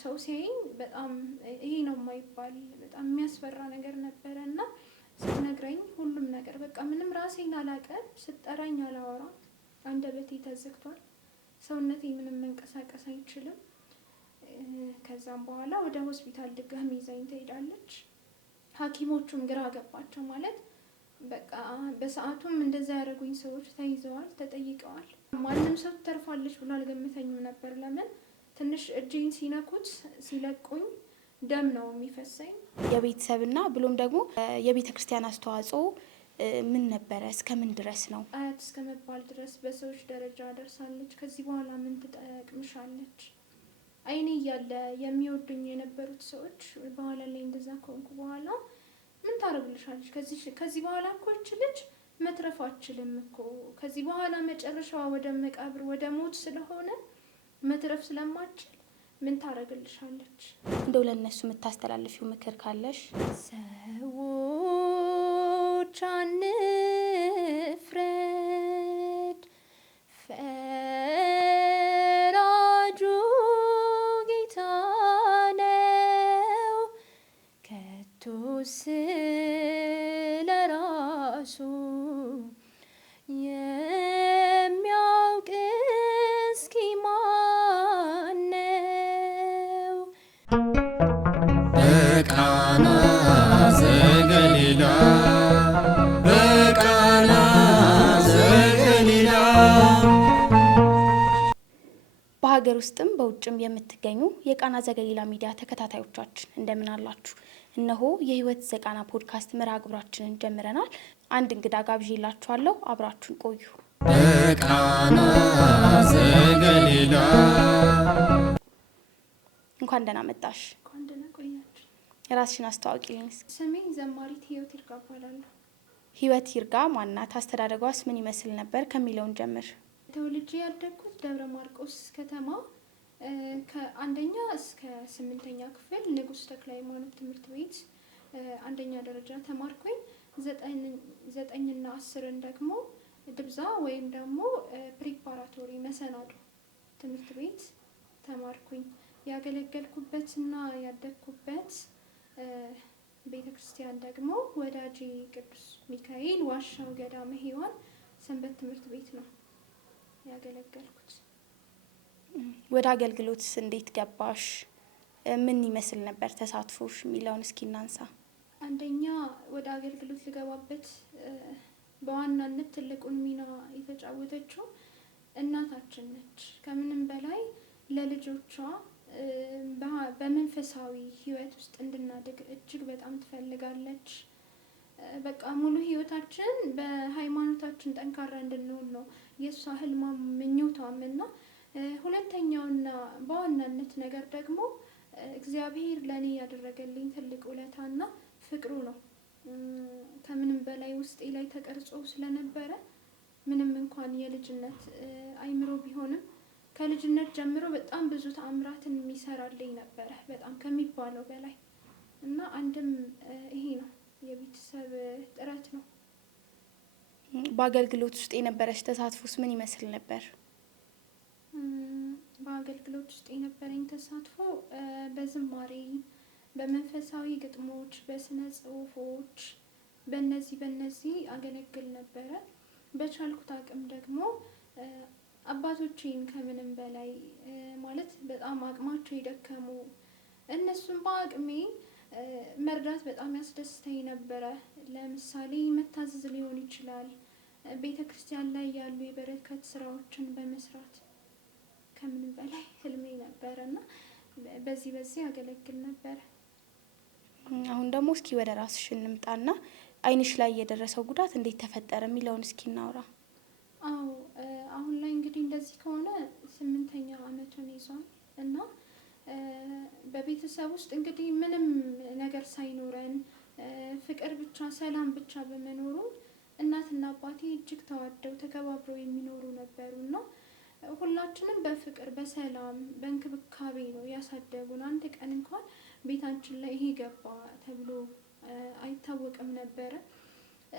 ሰው ሲያየኝ በጣም ይሄ ነው የማይባል በጣም የሚያስፈራ ነገር ነበረና ስትነግረኝ ሁሉም ነገር በቃ ምንም ራሴን አላውቅም። ስትጠራኝ አላወራም። አንደበቴ ተዘግቷል። ሰውነቴ ምንም መንቀሳቀስ አይችልም። ከዛም በኋላ ወደ ሆስፒታል ድጋሚ ይዛኝ ትሄዳለች። ሐኪሞቹም ግራ ገባቸው። ማለት በቃ በሰዓቱም እንደዛ ያደረጉኝ ሰዎች ተይዘዋል፣ ተጠይቀዋል። ማንም ሰው ትተርፋለች ብሎ አልገመተኝም ነበር። ለምን ትንሽ እጄን ሲነኩት ሲለቁኝ ደም ነው የሚፈሰኝ። የቤተሰብና ብሎም ደግሞ የቤተ ክርስቲያን አስተዋጽኦ ምን ነበረ? እስከምን ድረስ ነው? አያት እስከመባል ድረስ በሰዎች ደረጃ ደርሳለች። ከዚህ በኋላ ምን ትጠቅምሻለች? አይኔ እያለ የሚወዱኝ የነበሩት ሰዎች በኋላ ላይ እንደዛ ከሆንኩ በኋላ ምን ታደርግልሻለች? ከዚህ በኋላ እኮ እች ልጅ መትረፍ አትችልም እኮ። ከዚህ በኋላ መጨረሻዋ ወደ መቃብር ወደ ሞት ስለሆነ መትረፍ ስለማትችል ምን ታደርግልሻለች? እንደው ለእነሱ የምታስተላልፊው ምክር ካለሽ? ሰዎች አንፍረድ፣ ፈራጁ ጌታ ነው። ከቶ ስለራሱ የሚያውቅ እስኪ ማን ነው? በቃና ዘገሊላ በቃና ዘገሊላ። በሀገር ውስጥም በውጭም የምትገኙ የቃና ዘገሊላ ሚዲያ ተከታታዮቻችን እንደምን አላችሁ? እነሆ የህይወት ዘቃና ፖድካስት መርሃ ግብራችንን ጀምረናል። አንድ እንግዳ ጋብዤላችኋለሁ። አብራችሁን ቆዩ። በቃና ዘገሊላ። እንኳን ደህና መጣሽ። እንኳን ደህና ቆያችሁ። ራስሽን አስተዋውቂልኝ። ስሜ ዘማሪት ህይወት ይርጋ እባላለሁ። ህይወት ይርጋ ማናት? አስተዳደጓስ ምን ይመስል ነበር ከሚለውን ጀምር። ተወልጄ ያደግኩት ደብረ ማርቆስ ከተማ ከአንደኛ እስከ 8ኛ ክፍል ንጉስ ተክለ ሃይማኖት ትምህርት ቤት አንደኛ ደረጃ ተማርኩኝ። 9ና 10ን ደግሞ ድብዛ ወይም ደግሞ ፕሪፓራቶሪ መሰናዶ ትምህርት ቤት ተማርኩኝ። ያገለገልኩበትና ያደግኩበት ቤተክርስቲያን ደግሞ ወዳጄ ቅዱስ ሚካኤል ዋሻው ገዳመ ሔዋን ሰንበት ትምህርት ቤት ነው ያገለገልኩት። ወደ አገልግሎት እንዴት ገባሽ? ምን ይመስል ነበር ተሳትፎሽ የሚለውን እስኪ እናንሳ። አንደኛ ወደ አገልግሎት ልገባበት በዋናነት ትልቁን ሚና የተጫወተችው እናታችን ነች። ከምንም በላይ ለልጆቿ በመንፈሳዊ ህይወት ውስጥ እንድናድግ እጅግ በጣም ትፈልጋለች። በቃ ሙሉ ህይወታችን በሃይማኖታችን ጠንካራ እንድንሆን ነው የእሷ ህልሟም ምኞቷም። እና ሁለተኛውና በዋናነት ነገር ደግሞ እግዚአብሔር ለእኔ ያደረገልኝ ትልቅ ውለታና ፍቅሩ ነው። ከምንም በላይ ውስጤ ላይ ተቀርጾ ስለነበረ ምንም እንኳን የልጅነት አይምሮ ቢሆንም ከልጅነት ጀምሮ በጣም ብዙ ተአምራትን የሚሰራልኝ ነበረ፣ በጣም ከሚባለው በላይ። እና አንድም ይሄ ነው የቤተሰብ ጥረት ነው። በአገልግሎት ውስጥ የነበረች ተሳትፎስ ምን ይመስል ነበር? በአገልግሎት ውስጥ የነበረኝ ተሳትፎ በዝማሬ፣ በመንፈሳዊ ግጥሞች፣ በስነ ጽሁፎች በእነዚህ አገለግል ነበረ። በቻልኩት አቅም ደግሞ አባቶቼን ከምንም በላይ ማለት በጣም አቅማቸው የደከሙ እነሱም በአቅሜ መርዳት በጣም ያስደስተኝ ነበረ። ለምሳሌ መታዘዝ ሊሆን ይችላል። ቤተ ክርስቲያን ላይ ያሉ የበረከት ስራዎችን በመስራት ከምንም በላይ ህልሜ ነበረና በዚህ አገለግል ነበረ። አሁን ደግሞ እስኪ ወደ ራስሽ እንምጣና አይንሽ ላይ የደረሰው ጉዳት እንዴት ተፈጠረ የሚለውን እስኪ እናውራ። አዎ አሁን ላይ እንግዲህ እንደዚህ ከሆነ 8ኛ አመቱን ይዟል እና በቤተሰብ ውስጥ እንግዲህ ምንም ነገር ሳይኖረን ፍቅር ብቻ ሰላም ብቻ በመኖሩ እናትና አባቴ እጅግ ተዋደው ተከባብረው የሚኖሩ ነበሩና ሁላችንም በፍቅር በሰላም በእንክብካቤ ነው ያሳደጉን። አንድ ቀን እንኳን ቤታችን ላይ ይሄ ገባ ተብሎ አይታወቅም ነበረ።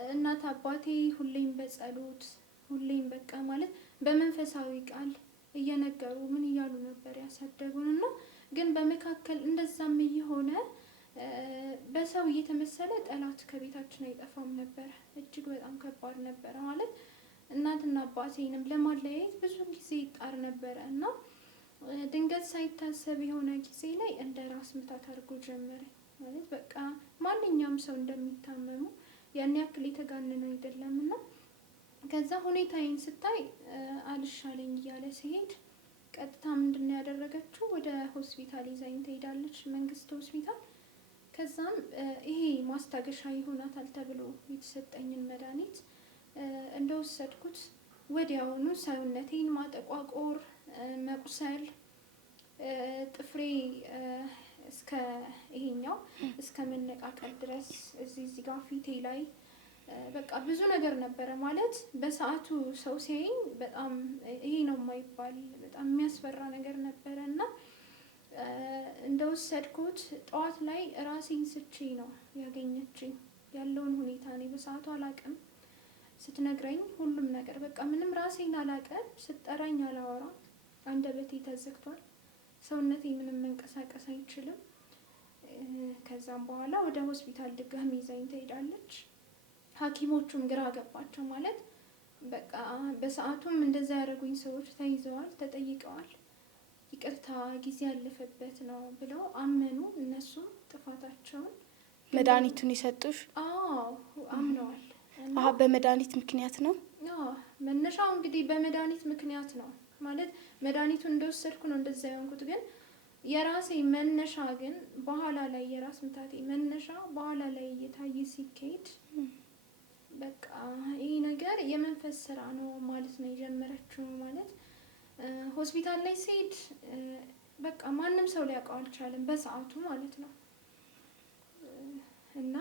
እናት አባቴ ሁሌም በጸሎት ሁሌም በቃ ማለት በመንፈሳዊ ቃል እየነገሩ ምን እያሉ ነበር ያሳደጉን እና ግን በመካከል እንደዛም እየሆነ በሰው እየተመሰለ ጠላት ከቤታችን አይጠፋም ነበረ። እጅግ በጣም ከባድ ነበረ ማለት እናትና አባቴንም ለማለያየት ብዙ ጊዜ ይጣር ነበረ እና ድንገት ሳይታሰብ የሆነ ጊዜ ላይ እንደ ራስ ምታት አድርጎ ጀመረ። ማለት በቃ ማንኛውም ሰው እንደሚታመሙ ያን ያክል የተጋነነ አይደለም እና ከዛ ሁኔታዬን ስታይ አልሻለኝ እያለ ሲሄድ ቀጥታ ምንድነው ያደረገችው? ወደ ሆስፒታል ይዛኝ ትሄዳለች፣ መንግስት ሆስፒታል። ከዛም ይሄ ማስታገሻ ይሆናታል ተብሎ የተሰጠኝን መድኃኒት እንደወሰድኩት ወዲያውኑ ሰውነቴን ማጠቋቆር፣ መቁሰል፣ ጥፍሬ እስከ ይሄኛው እስከ መነቃቀል ድረስ እዚህ ጋር ፊቴ ላይ በቃ ብዙ ነገር ነበረ። ማለት በሰዓቱ ሰው ሲያየኝ በጣም ይሄ ነው የማይባል በጣም የሚያስፈራ ነገር ነበረ እና እንደወሰድኩት ጠዋት ላይ ራሴን ስቼ ነው ያገኘችኝ። ያለውን ሁኔታ እኔ በሰዓቱ አላቅም። ስትነግረኝ ሁሉም ነገር በቃ ምንም ራሴን አላቅም። ስትጠራኝ አላወራም፣ አንደበቴ ተዘግቷል፣ ሰውነቴ ምንም መንቀሳቀስ አይችልም። ከዛም በኋላ ወደ ሆስፒታል ድጋሚ ይዛኝ ትሄዳለች። ሐኪሞቹም ግራ ገባቸው። ማለት በቃ በሰዓቱም እንደዛ ያደረጉኝ ሰዎች ተይዘዋል፣ ተጠይቀዋል። ይቅርታ ጊዜ ያለፈበት ነው ብለው አመኑ። እነሱም ጥፋታቸውን መድኃኒቱን የሰጡሽ? አዎ አምነዋል። በመድኃኒት ምክንያት ነው? መነሻው እንግዲህ በመድኃኒት ምክንያት ነው። ማለት መድኃኒቱን እንደወሰድኩ ነው እንደዛ የሆንኩት። ግን የራሴ መነሻ ግን በኋላ ላይ የራስ ምታቴ መነሻ በኋላ ላይ እየታየ ሲካሄድ በቃ ይሄ ነገር የመንፈስ ስራ ነው ማለት ነው የጀመረችው። ማለት ሆስፒታል ላይ ሲሄድ በቃ ማንም ሰው ሊያውቀው አልቻለም በሰዓቱ ማለት ነው። እና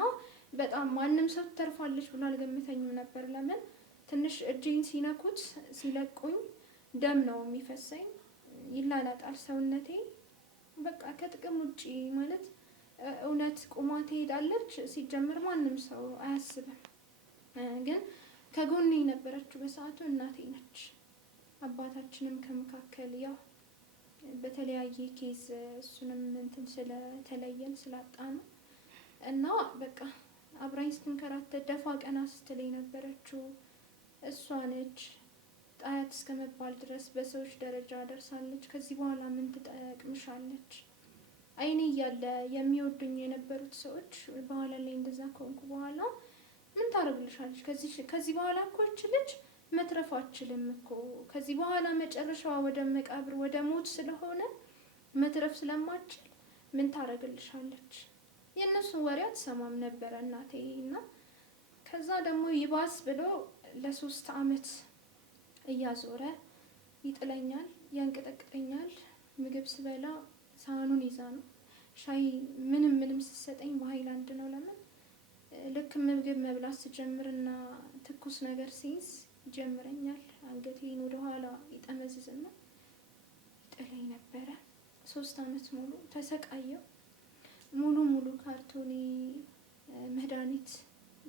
በጣም ማንም ሰው ትተርፋለች ብሎ አልገምተኝም ነበር። ለምን ትንሽ እጄን ሲነኩት ሲለቁኝ ደም ነው የሚፈሰኝ፣ ይላላጣል ሰውነቴ። በቃ ከጥቅም ውጪ ማለት እውነት ቁማ ትሄዳለች ሲጀምር ማንም ሰው አያስብም። ግን ከጎኔ የነበረችው በሰዓቱ እናቴ ነች። አባታችንም ከመካከል ያው በተለያየ ኬዝ እሱንም እንትን ስለተለየን ስላጣ ነው እና በቃ አብራኝ ስትንከራተት ደፋ ቀና ስትል የነበረችው እሷ ነች። ጣያት እስከ መባል ድረስ በሰዎች ደረጃ ደርሳለች። ከዚህ በኋላ ምን ትጠቅምሻለች? አይኔ እያለ የሚወዱኝ የነበሩት ሰዎች በኋላ ላይ እንደዛ ከሆንኩ በኋላ ምን ታደርግልሻለች? ከዚህ በኋላ እኮ እች ልጅ መትረፍ አትችልም እኮ። ከዚህ በኋላ መጨረሻዋ ወደ መቃብር ወደ ሞት ስለሆነ መትረፍ ስለማትችል ምን ታደርግልሻለች? የእነሱን ወሬ አትሰማም ነበረ እናቴ። እና ከዛ ደግሞ ይባስ ብሎ ለ3 አመት እያዞረ ይጥለኛል፣ ያንቀጠቅጠኛል። ምግብ ስበላ ሳህኑን ይዛ ነው። ሻይ ምንም ስትሰጠኝ በሃይላንድ ነው። ለምን ልክ ምግብ መብላት ስጀምርና ትኩስ ነገር ሲይዝ ይጀምረኛል። አንገቴን ወደኋላ ይጠመዝዝና ይጥለኝ ነበረ። 3 አመት ሙሉ ተሰቃየው። ሙሉ ካርቶኔ መድኃኒት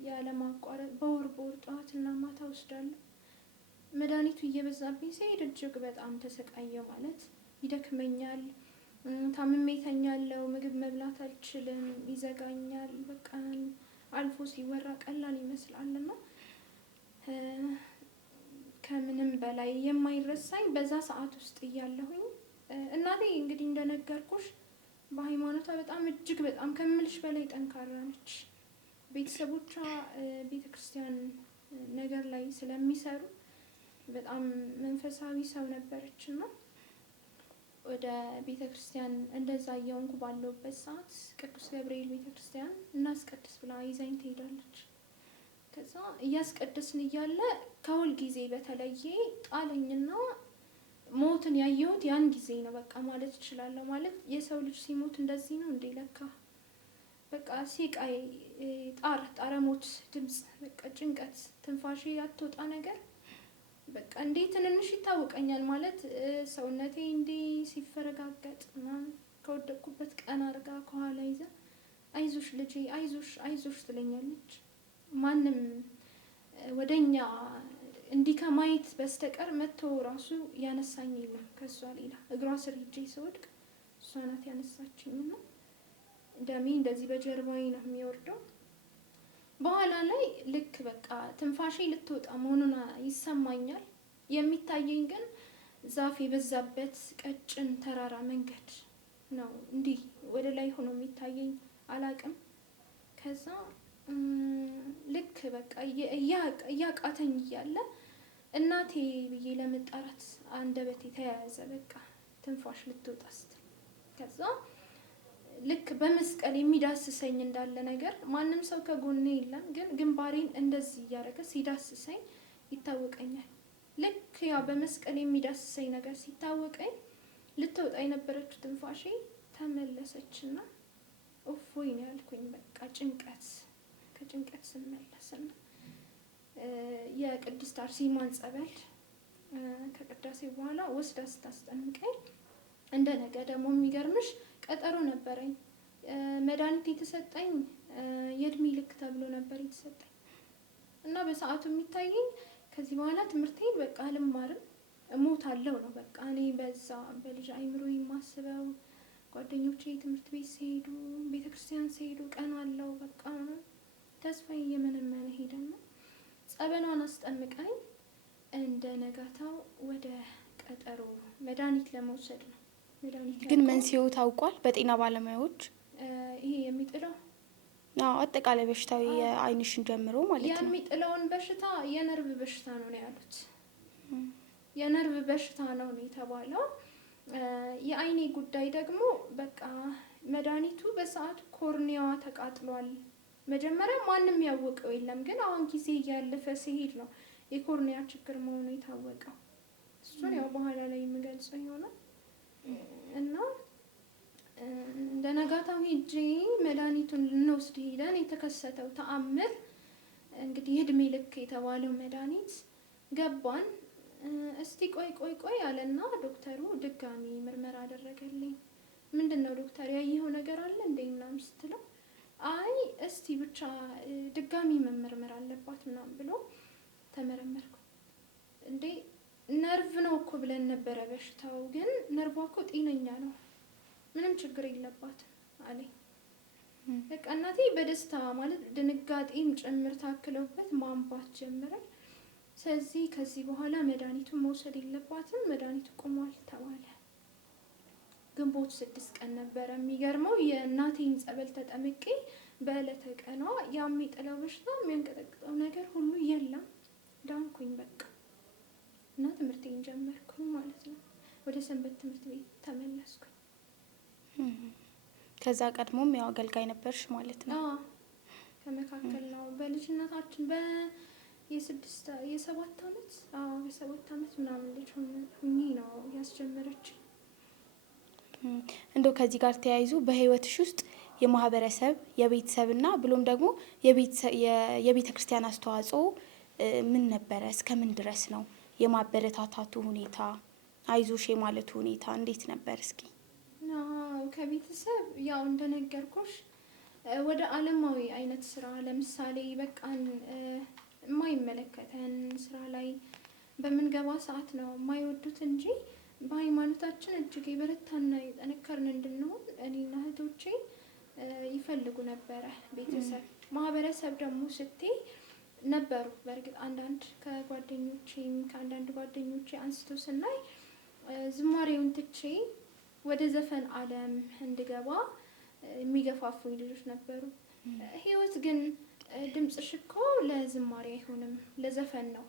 ያለማቋረጥ በወር ጠዋትና ማታ ወስዳለሁ። መድኃኒቱ እየበዛብኝ ሲሄድ እጅግ በጣም ተሰቃየው። ማለት ይደክመኛል፣ ታምሜ ተኛለሁ፣ ምግብ መብላት አልችልም፣ ይዘጋኛል። በቃ አልፎ ሲወራ ቀላል ይመስላልና ከምንም በላይ የማይረሳኝ በዛ ሰዓት ውስጥ እያለሁኝ እናቴ እንግዲህ እንደነገርኩሽ በሃይማኖቷ በጣም እጅግ በጣም ከምልሽ በላይ ጠንካራ ነች። ቤተሰቦቿ ቤተክርስቲያን ነገር ላይ ስለሚሰሩ በጣም መንፈሳዊ ሰው ነበረችና ወደ ቤተክርስቲያን እንደዛ እየሆንኩ ባለሁበት ሰዓት ቅዱስ ገብርኤል ቤተክርስቲያን እናስቀድስ ብላ ይዛኝ ትሄዳለች። ከዛ እያስቀደስን እያለ ከሁል ጊዜ በተለየ ጣለኝና ሞትን ያየሁት ያን ጊዜ ነው። በቃ ማለት እችላለሁ። ማለት የሰው ልጅ ሲሞት እንደዚህ ነው እንዴ ለካ። በቃ ሲቃይ ጣረ ሞት ድምጽ፣ በቃ ጭንቀት፣ ትንፋሽ አትወጣ ነገር በቃ እንዴ ትንንሽ ይታወቀኛል። ማለት ሰውነቴ እንዴ ሲፈረጋገጥ ምናምን ከወደቅኩበት ቀን አርጋ ከኋላ ይዛ አይዞሽ ልጄ አይዞሽ ትለኛለች። ማንም ወደኛ እንዲህ ከማየት በስተቀር መጥቶ ራሱ ያነሳኝ የለም ከሷ ሌላ። እግሯ ስር ሄጄ ስወድቅ እሷ ናት ያነሳችኝና ደሜ እንደዚህ በጀርባዬ ነው የሚወርደው። በኋላ ላይ ልክ በቃ ትንፋሼ ልትወጣ መሆኑን ይሰማኛል። የሚታየኝ ግን ዛፍ የበዛበት ቀጭን ተራራ መንገድ ነው። እንዲህ ወደ ላይ ሆኖ የሚታየኝ አላቅም። ከዛ ልክ በቃ እያቃተኝ እያለ እናቴ ብዬ ለመጣራት አንደበቴ ተያያዘ። በቃ ትንፋሽ ልትወጣ ስትል ከዛ ልክ በመስቀል የሚዳስሰኝ እንዳለ ነገር ማንም ሰው ከጎኔ የለም፣ ግን ግንባሬን እንደዚህ እያደረገ ሲዳስሰኝ ይታወቀኛል። ልክ ያ በመስቀል የሚዳስሰኝ ነገር ሲታወቀኝ ልትወጣ የነበረችው ትንፋሼ ተመለሰችና እፎይ ነው ያልኩኝ። በቃ ከጭንቀት ስመለስና የቅድስት አርሴማን ጸበል ከቅዳሴ በኋላ ወስዳ ስታስጠምቀኝ እንደ ነገ ደግሞ የሚገርምሽ ቀጠሮ ነበረኝ። መድኃኒት የተሰጠኝ የእድሜ ልክ ተብሎ ነበር የተሰጠኝ እና በሰዓቱ የሚታየኝ ከዚህ በኋላ ትምህርቴን በቃ አልማርም እሞታለሁ ነው። በቃ እኔ በዛ በልጅ አይምሮ የማስበው ጓደኞቼ ትምህርት ቤት ሲሄዱ ቤተክርስቲያን ሲሄዱ ቀን አለው በቃ ተስፋዬ እየመነመነ ሄደና ጸበሏን አስጠምቃኝ እንደ ነጋታው ወደ ቀጠሮ መድኃኒት ለመውሰድ ነው። ግን መንስኤው ታውቋል በጤና ባለሙያዎች? ይሄ የሚጥለው አጠቃላይ በሽታው የአይንሽን ጀምሮ ማለት ነው። የሚጥለውን በሽታ የነርቭ በሽታ ነው ያሉት። የነርቭ በሽታ ነው የተባለው። የአይኔ ጉዳይ ደግሞ በቃ መድኃኒቱ በሰዓቱ ኮርኒያዋ ተቃጥሏል። መጀመሪያ ማንም ያወቀው የለም፣ ግን አሁን ጊዜ እያለፈ ሲሄድ ነው የኮርኒያ ችግር መሆኑ የታወቀው። እሱን ያው በኋላ ላይ የምገልጸው ይሆናል። እና እንደ ነጋታው ሄጄ መድኃኒቱን ልንወስድ ሄደን የተከሰተው ተአምር እንግዲህ እድሜ ልክ የተባለው መድኃኒት ገባን። እስቲ ቆይ አለና ዶክተሩ ድጋሚ ምርመራ አደረገልኝ። ምንድነው ዶክተር ያየኸው ነገር አለ እንዴ ምናምን ስትለው አይ እስቲ ብቻ ድጋሚ መመርመር አለባት ምናምን ብሎ ተመረመርኩ። እንዴ ነርቭ ነው እኮ ብለን ነበረ በሽታው፣ ግን ነርቧ እኮ ጤነኛ ነው ምንም ችግር የለባትም አለኝ። በቃ እናቴ በደስታ ማለት ድንጋጤም ጭምር ታክለውበት ማንባት ጀመረች። ስለዚህ ከዚህ በኋላ መድኃኒቱን መውሰድ የለባትም መድኃኒቱ ቆሟል ተባለ። ግንቦት 6 ቀን ነበረ። የሚገርመው የእናቴን ጸበል ተጠምቄ በዕለተ ቀኗ የሚጥለው በሽታ የሚያንቀጠቅጠው ነገር ሁሉ የለም። ዳንኩኝ በቃ እና ትምህርቴን ጀመርኩኝ ማለት ነው። ወደ ሰንበት ትምህርት ቤት ተመለስኩኝ። ከዛ ቀድሞም ያው አገልጋይ ነበርሽ ማለት ነው? ከመካከል ነው በልጅነታችን የሰባት ዓመት ምናምን ልጅ ሆኜ ነው ያስጀመረች። እንደው ከዚህ ጋር ተያይዞ በህይወትሽ ውስጥ የማህበረሰብ የቤተሰብና ብሎም ደግሞ የቤተ ክርስቲያን አስተዋጽኦ ምን ነበረ? እስከምን ድረስ ነው? የማበረታታቱ ሁኔታ፣ አይዞሽ የማለቱ ሁኔታ እንዴት ነበር? እስኪ ከቤተሰብ ያው እንደነገርኩሽ ወደ ዓለማዊ አይነት ስራ ለምሳሌ በቃን የማይመለከተን ስራ ላይ በምንገባ ሰዓት ነው የማይወዱት እንጂ በሃይማኖታችን እጅግ የበረታና የጠነከርን እንድንሆን እኔና እህቶቼ ይፈልጉ ነበረ። ቤተሰብ ማህበረሰብ ደግሞ ስትይ ነበሩ። በእርግጥ አንዳንድ ከአንዳንድ ጓደኞቼ አንስቶ ስናይ ዝማሬውን ትቼ ወደ ዘፈን ዓለም እንድገባ የሚገፋፉኝ ልጆች ነበሩ። ህይወት ግን ድምፅሽ እኮ ለዝማሬ አይሆንም ለዘፈን ነው።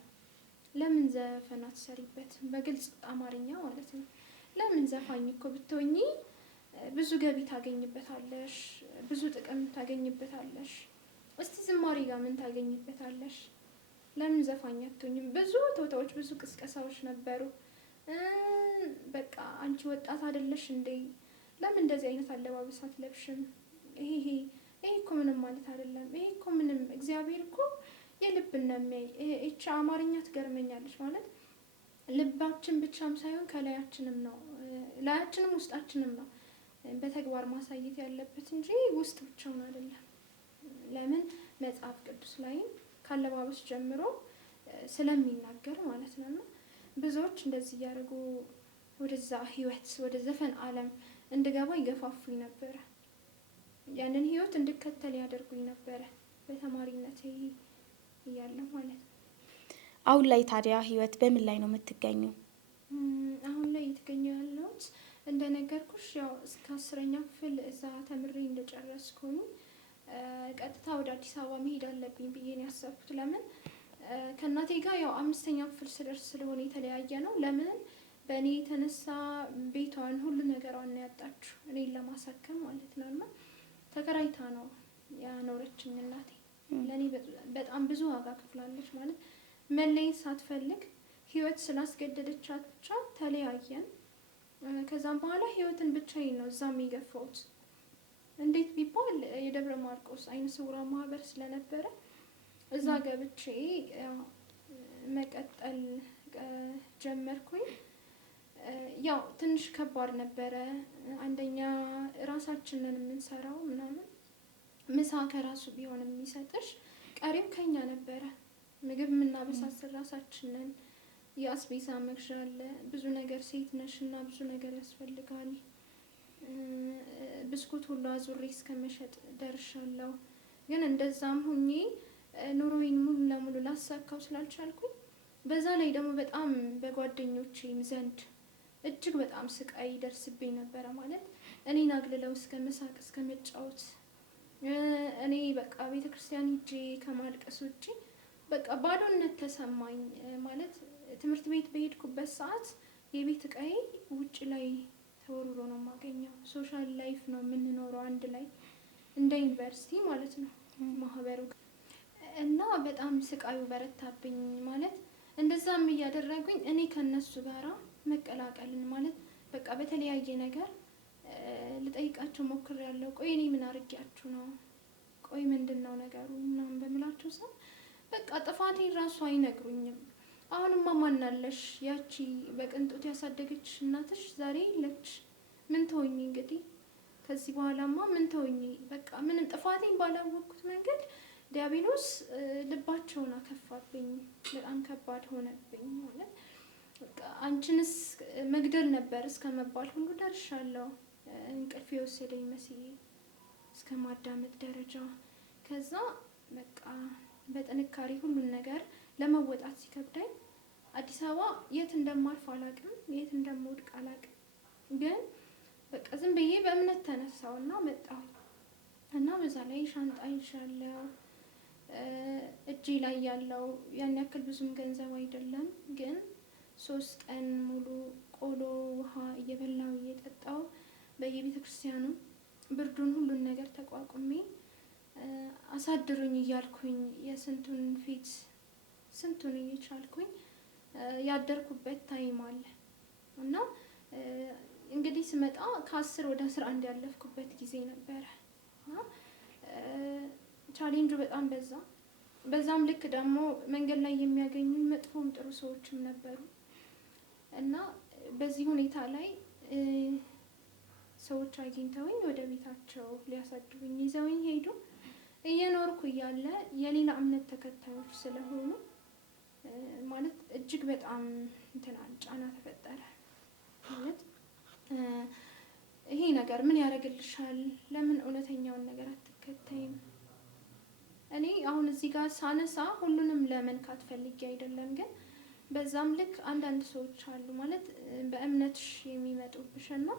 ለምን ዘፈን አትሰሪበት? በግልጽ አማርኛ ማለት ነው። ለምን ዘፋኝ እኮ ብትሆኚ ብዙ ገቢ ታገኝበታለሽ፣ ብዙ ጥቅም ታገኝበታለሽ። እስቲ ዝማሬ ጋር ምን ታገኝበታለሽ? ለምን ዘፋኝ አትሆኚም? ብዙ ተውታዎች፣ ብዙ ቅስቀሳዎች ነበሩ። በቃ አንቺ ወጣት አይደለሽ እንዴ? ለምን እንደዚህ አይነት አለባበስ አትለብሽም? ይሄ እኮ ምንም ማለት አይደለም። ይሄ እኮ ምንም እግዚአብሔር እኮ የልብን ነው የሚያይ። እቺ አማርኛ ትገርመኛለች። ማለት ልባችን ብቻም ሳይሆን ከላያችንም ነው፣ ላያችንም ውስጣችንም ነው በተግባር ማሳየት ያለበት እንጂ ውስጥ ብቻውን አይደለም። ለምን መጽሐፍ ቅዱስ ላይም ካለባበስ ጀምሮ ስለሚናገር ማለት ነው። ብዙዎች እንደዚህ እያደረጉ ወደዛ ህይወት ወደ ዘፈን ዓለም እንድገባ ይገፋፉኝ ነበረ። ያንን ህይወት እንድከተል ያደርጉኝ ነበረ በተማሪነት እያለሁ ማለት ነው። አሁን ላይ ታዲያ ህይወት በምን ላይ ነው የምትገኙ? አሁን ላይ እየተገኘው ያለሁት እንደነገርኩሽ ያው እስከ 10ኛ ክፍል እዛ ተምሬ እንደጨረስኩኝ ቀጥታ ወደ አዲስ አበባ መሄድ አለብኝ ብዬ ነው ያሰብኩት። ለምን ከእናቴ ጋር ያው 5ኛ ክፍል ስደርስ ስለሆነ የተለያየ ነው። ለምን በእኔ የተነሳ ቤቷን ሁሉ ነገሯን ነው ያጣችው፣ እኔን ለማሳከም ማለት ነው። እና ተከራይታ ነው ያኖረችኝ እናቴ። ለእኔ በጣም ብዙ ዋጋ ከፍላለች። ማለት መለየት ሳትፈልግ ህይወት ስላስገደደቻት ብቻ ተለያየን። ከዛም በኋላ ህይወትን ብቻዬን ነው እዛም የገፋሁት። እንዴት ቢባል የደብረ ማርቆስ አይነ ስውራን ማህበር ስለነበረ እዛ ገብቼ መቀጠል ጀመርኩኝ። ያው ትንሽ ከባድ ነበረ። አንደኛ ራሳችንን የምንሰራው ምናምን፣ ምሳ ከራሱ ቢሆን የሚሰጥሽ ቀሪው ከኛ ነበረ። ምግብ የምናበሳስል ራሳችንን፣ የአስቤዛ መግዣ አለ፣ ብዙ ነገር ሴት ነሽ እና ብዙ ነገር ያስፈልጋል። ብስኩት ሁሉ አዙሬ እስከ መሸጥ ደርሻለሁ። ግን እንደዛም ሁኜ ኑሮዬን ሙሉ ለሙሉ ላሳካው ስላልቻልኩኝ በዛ ላይ ደግሞ በጣም በጓደኞቼም ዘንድ እጅግ በጣም ስቃይ ይደርስብኝ ነበረ። ማለት እኔን አግልለው እስከ መሳቅ እስከ መጫወት፣ እኔ በቃ ቤተክርስቲያን ሂጄ ከማልቀስ ውጪ በቃ ባዶነት ተሰማኝ። ማለት ትምህርት ቤት በሄድኩበት ሰዓት የቤት እቃዬ ውጭ ላይ ተወርሮ ነው የማገኘው። ሶሻል ላይፍ ነው የምንኖረው አንድ ላይ እንደ ዩኒቨርሲቲ ማለት ነው ማህበሩ። እና በጣም ስቃዩ በረታብኝ። ማለት እንደዛም እያደረጉኝ እኔ ከነሱ ጋራ መቀላቀልን ማለት በቃ በተለያየ ነገር ልጠይቃቸው ሞክሬያለሁ። ቆይ እኔ ምን አድርጊያችሁ ነው? ቆይ ምንድነው ነገሩ ምናምን በምላቸው ሰው በቃ ጥፋቴን ራሱ አይነግሩኝም። አሁንማ ማናለሽ ያቺ በቅንጦት ያሳደገች እናትሽ ዛሬ የለች። ምን ተወኝ እንግዲህ ከዚህ በኋላማ ምን ተወኝ። በቃ ምንም ጥፋቴን ባላወቅኩት መንገድ ዲያብሎስ ልባቸውን አከፋብኝ። በጣም ከባድ ሆነብኝ። ማለት በቃ አንቺንስ መግደል ነበር እስከ መባል ሁሉ ደርሻለሁ። እንቅልፍ የወሰደኝ መስዬ እስከ ማዳመጥ ደረጃ። ከዛ በቃ በጥንካሬ ሁሉን ነገር ለመወጣት ሲከብዳኝ አዲስ አበባ የት እንደማርፍ አላቅም፣ የት እንደምወድቅ አላቅም። ግን በቃ ዝም ብዬ በእምነት ተነሳውና መጣሁ እና በዛ ላይ ሻንጣ ይዣለሁ። እጄ ላይ ያለው ያን ያክል ብዙም ገንዘብ አይደለም። ግን 3 ቀን ሙሉ ቆሎ ውሃ እየበላው እየጠጣው በየቤተክርስቲያኑ ብርዱን ሁሉን ነገር ተቋቁሜ አሳድሩኝ እያልኩኝ የስንቱን ፊት ስንቱን እየቻልኩኝ ያደርኩበት ታይም አለ። እና እንግዲህ ስመጣ ከ10 ወደ 11 ያለፍኩበት ጊዜ ነበረ። እና ቻሌንጁ በጣም በዛ። በዛም ልክ ደግሞ መንገድ ላይ የሚያገኙኝ መጥፎም ጥሩ ሰዎችም ነበሩ። እና በዚህ ሁኔታ ላይ ሰዎች አግኝተውኝ ወደ ቤታቸው ሊያሳድሩኝ ይዘውኝ ሄዱ። እየኖርኩ እያለ የሌላ እምነት ተከታዮች ስለሆኑ ማለት እጅግ በጣም ጫና ተፈጠረ። ማለት ይሄ ነገር ምን ያደርግልሻል? ለምን እውነተኛውን ነገር አትከተይም? እኔ አሁን እዚህ ጋር ሳነሳ ሁሉንም ለመንካት ፈልጌ አይደለም። ግን በዛም ልክ አንዳንድ ሰዎች አሉ ማለት በእምነትሽ የሚመጡብሽና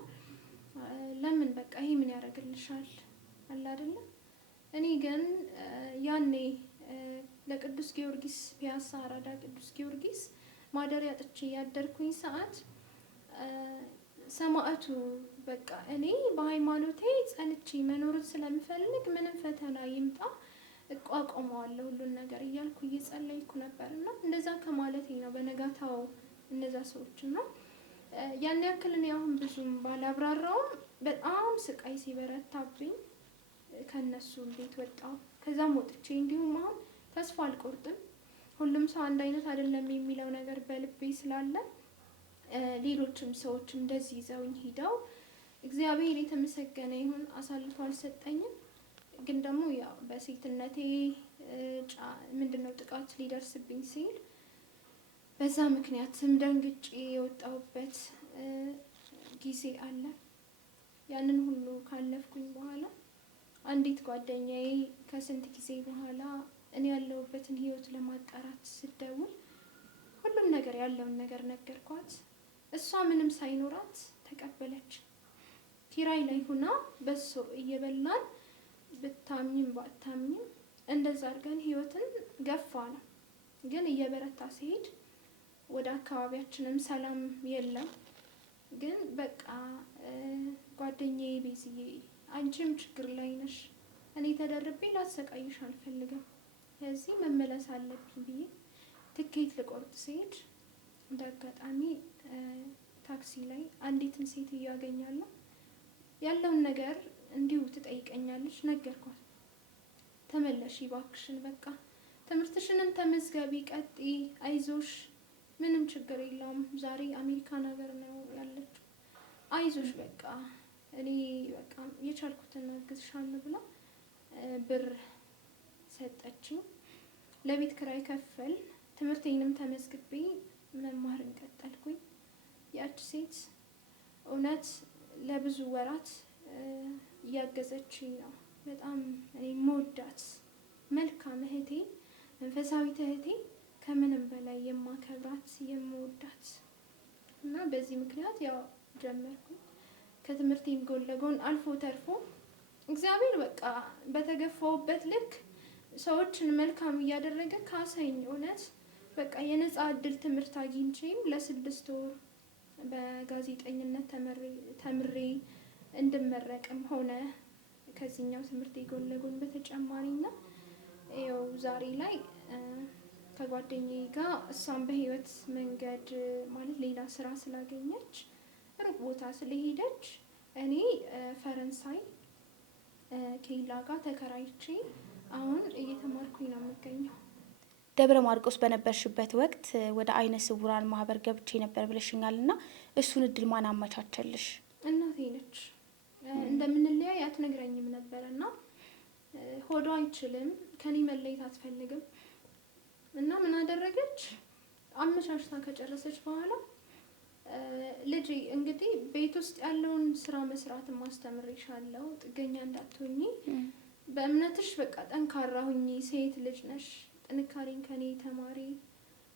ለምን በቃ ይሄ ምን ያደርግልሻል አለ አይደለ? እኔ ግን ያኔ ለቅዱስ ጊዮርጊስ ፒያሳ አራዳ ቅዱስ ጊዮርጊስ ማደሪያ ጥቼ ያደርኩኝ ሰዓት ሰማዕቱ በቃ እኔ በሃይማኖቴ ጸንቼ መኖርን ስለምፈልግ ምንም ፈተና ይምጣ እቋቋመዋለሁ ሁሉን ነገር እያልኩ እየጸለይኩ ነበር። እና እንደዛ ከማለቴ ነው በነጋታው እነዛ ሰዎች ነው ያን ያክል እኔ አሁን ብዙም ባላብራራውም በጣም ስቃይ ሲበረታብኝ ከነሱ ቤት ወጣሁ። ከዛም ወጥቼ እንዲሁም አሁን ተስፋ አልቆርጥም። ሁሉም ሰው አንድ አይነት አይደለም የሚለው ነገር በልቤ ስላለ ሌሎችም ሰዎችም እንደዚህ ይዘውኝ ሄደው እግዚአብሔር የተመሰገነ ይሁን አሳልፎ አልሰጠኝም። ግን ደግሞ ያው በሴትነቴ ምንድነው ጥቃት ሊደርስብኝ ሲል በዛ ምክንያትም ደንግጬ የወጣሁበት ጊዜ አለ። ያንን ሁሉ ካለፍኩኝ በኋላ አንዲት ጓደኛዬ ከስንት ጊዜ በኋላ እኔ ያለሁበትን ህይወት ለማጣራት ስትደውል ሁሉም ነገር ያለውን ነገር ነገርኳት። እሷ ምንም ሳይኖራት ተቀበለች። ኪራይ ላይ ሆና በሶ እየበላን ብታምኝም ባታምኝም እንደዛ አድርገን ህይወትን ገፋ ነው። ግን እየበረታ ሲሄድ ወደ አካባቢያችንም ሰላም የለም። ግን በቃ ጓደኛዬ ቤዝዬ አንቺም ችግር ላይ ነሽ፣ እኔ ተደርቤ ላሰቃይሽ አልፈልግም፣ ስለዚህ መመለስ አለብኝ ብዬ ትኬት ልቆርጥ ሲሄድ እንዳጋጣሚ ታክሲ ላይ አንዲትን ሴትዮ ያገኛለሁ። ያለውን ነገር እንዲሁ ትጠይቀኛለች። ነገርኳት። ተመለሺ እባክሽን፣ በቃ ትምህርትሽንም ተመዝገቢ፣ ቀጥይ፣ አይዞሽ፣ ምንም ችግር የለውም። ዛሬ አሜሪካን ሀገር ነው ያለችው። አይዞሽ በቃ እኔ በቃ የቻልኩትን አግዝሻለሁ ብላ ብር ሰጠችኝ። ለቤት ክራይ ከፈል፣ ትምህርቴንም ተመዝግቤ መማርን ቀጠልኩኝ። ያቺ ሴት እውነት ለብዙ ወራት እያገዘችኝ ነው። በጣም እኔ መወዳት መልካም እህቴ፣ መንፈሳዊት እህቴ፣ ከምንም በላይ የማከብራት የምወዳት እና በዚህ ምክንያት ያው ጀመርኩኝ። ከትምህርቴም ጎን ለጎን አልፎ ተርፎ እግዚአብሔር በቃ በተገፋውበት ልክ ሰዎችን መልካም እያደረገ ካሳኝ። እውነት በቃ የነጻ እድል ትምህርት አግኝቼም ለ6 ወር በጋዜጠኝነት ተምሬ እንድመረቅም ሆነ ከዚህኛው ትምህርቴ ጎን ለጎን በተጨማሪና ያው ዛሬ ላይ ከጓደኛዬ ጋር እሷም በህይወት መንገድ ማለት ሌላ ስራ ስላገኘች ሩቅ ቦታ ስለሄደች እኔ ፈረንሳይ ኬላ ጋር ተከራይቼ አሁን እየተማርኩኝ ነው የምገኘው። ደብረ ማርቆስ በነበርሽበት ወቅት ወደ አይነ ስውራን ማህበር ገብቼ ነበር ብለሽኛል እና እሱን እድል ማን አመቻቸልሽ? እናቴ ነች። እንደምንለያይ አትነግረኝም ነበር እና ሆዷ አይችልም፣ ከኔ መለየት አትፈልግም እና ምን አደረገች? አመቻችታ ከጨረሰች በኋላ ልጄ እንግዲህ ቤት ውስጥ ያለውን ስራ መስራት ማስተምርሻለሁ፣ ጥገኛ እንዳትሆኚ፣ በእምነትሽ በቃ ጠንካራ ሁኚ፣ ሴት ልጅ ነሽ፣ ጥንካሬን ከኔ ተማሪ፣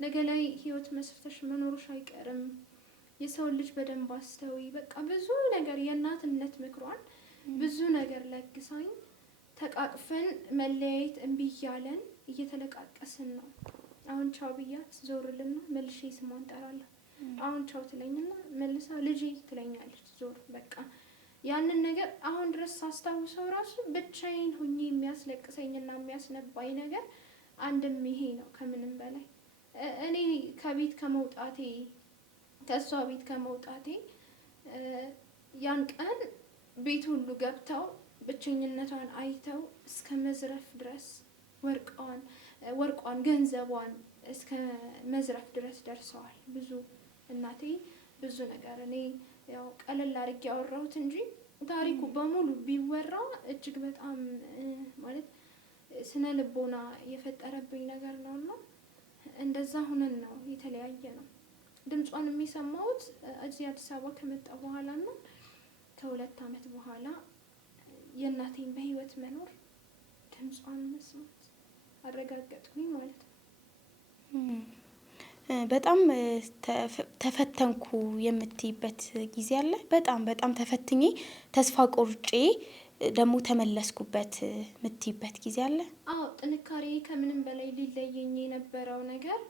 ነገ ላይ ህይወት መስርተሽ መኖርሽ አይቀርም፣ የሰውን ልጅ በደንብ አስተውይ፣ በቃ ብዙ ነገር የእናትነት ምክሯን ብዙ ነገር ለግሳኝ ተቃቅፈን መለያየት እምቢ እያለን እየተለቃቀስን ነው። አሁን ቻው ብያት ዞርልና መልሼ ስሟን ጠራለሁ። አሁን ቻው ትለኝና መልሳ ልጄ ትለኛለች። ዞር በቃ ያንን ነገር አሁን ድረስ ሳስታውሰው ራሱ ብቻዬን ሁኜ የሚያስለቅሰኝና የሚያስነባኝ ነገር አንድም ይሄ ነው። ከምንም በላይ እኔ ከቤት ከመውጣቴ ከእሷ ቤት ከመውጣቴ ያን ቀን ቤት ሁሉ ገብተው ብቸኝነቷን አይተው እስከ መዝረፍ ድረስ ወርቋን ገንዘቧን እስከ መዝረፍ ድረስ ደርሰዋል። ብዙ እናቴ ብዙ ነገር እኔ ያው ቀለል አድርጌ ያወራሁት እንጂ ታሪኩ በሙሉ ቢወራ እጅግ በጣም ማለት ስነ ልቦና የፈጠረብኝ ነገር ነውና እንደዛ ሆነን ነው የተለያየ ነው። ድምጿን የሚሰማሁት እዚህ አዲስ አበባ ከመጣ በኋላ ነው። ከ2 አመት በኋላ የእናቴን በህይወት መኖር ድምጿን መስማት አረጋገጥኩኝ ማለት ነው። በጣም ተፈተንኩ የምትይበት ጊዜ አለ? በጣም ተፈትኜ ተስፋ ቆርጬ ደግሞ ተመለስኩበት የምትይበት ጊዜ አለ? አዎ፣ ጥንካሬ ከምንም በላይ ሊለየኝ የነበረው ነገር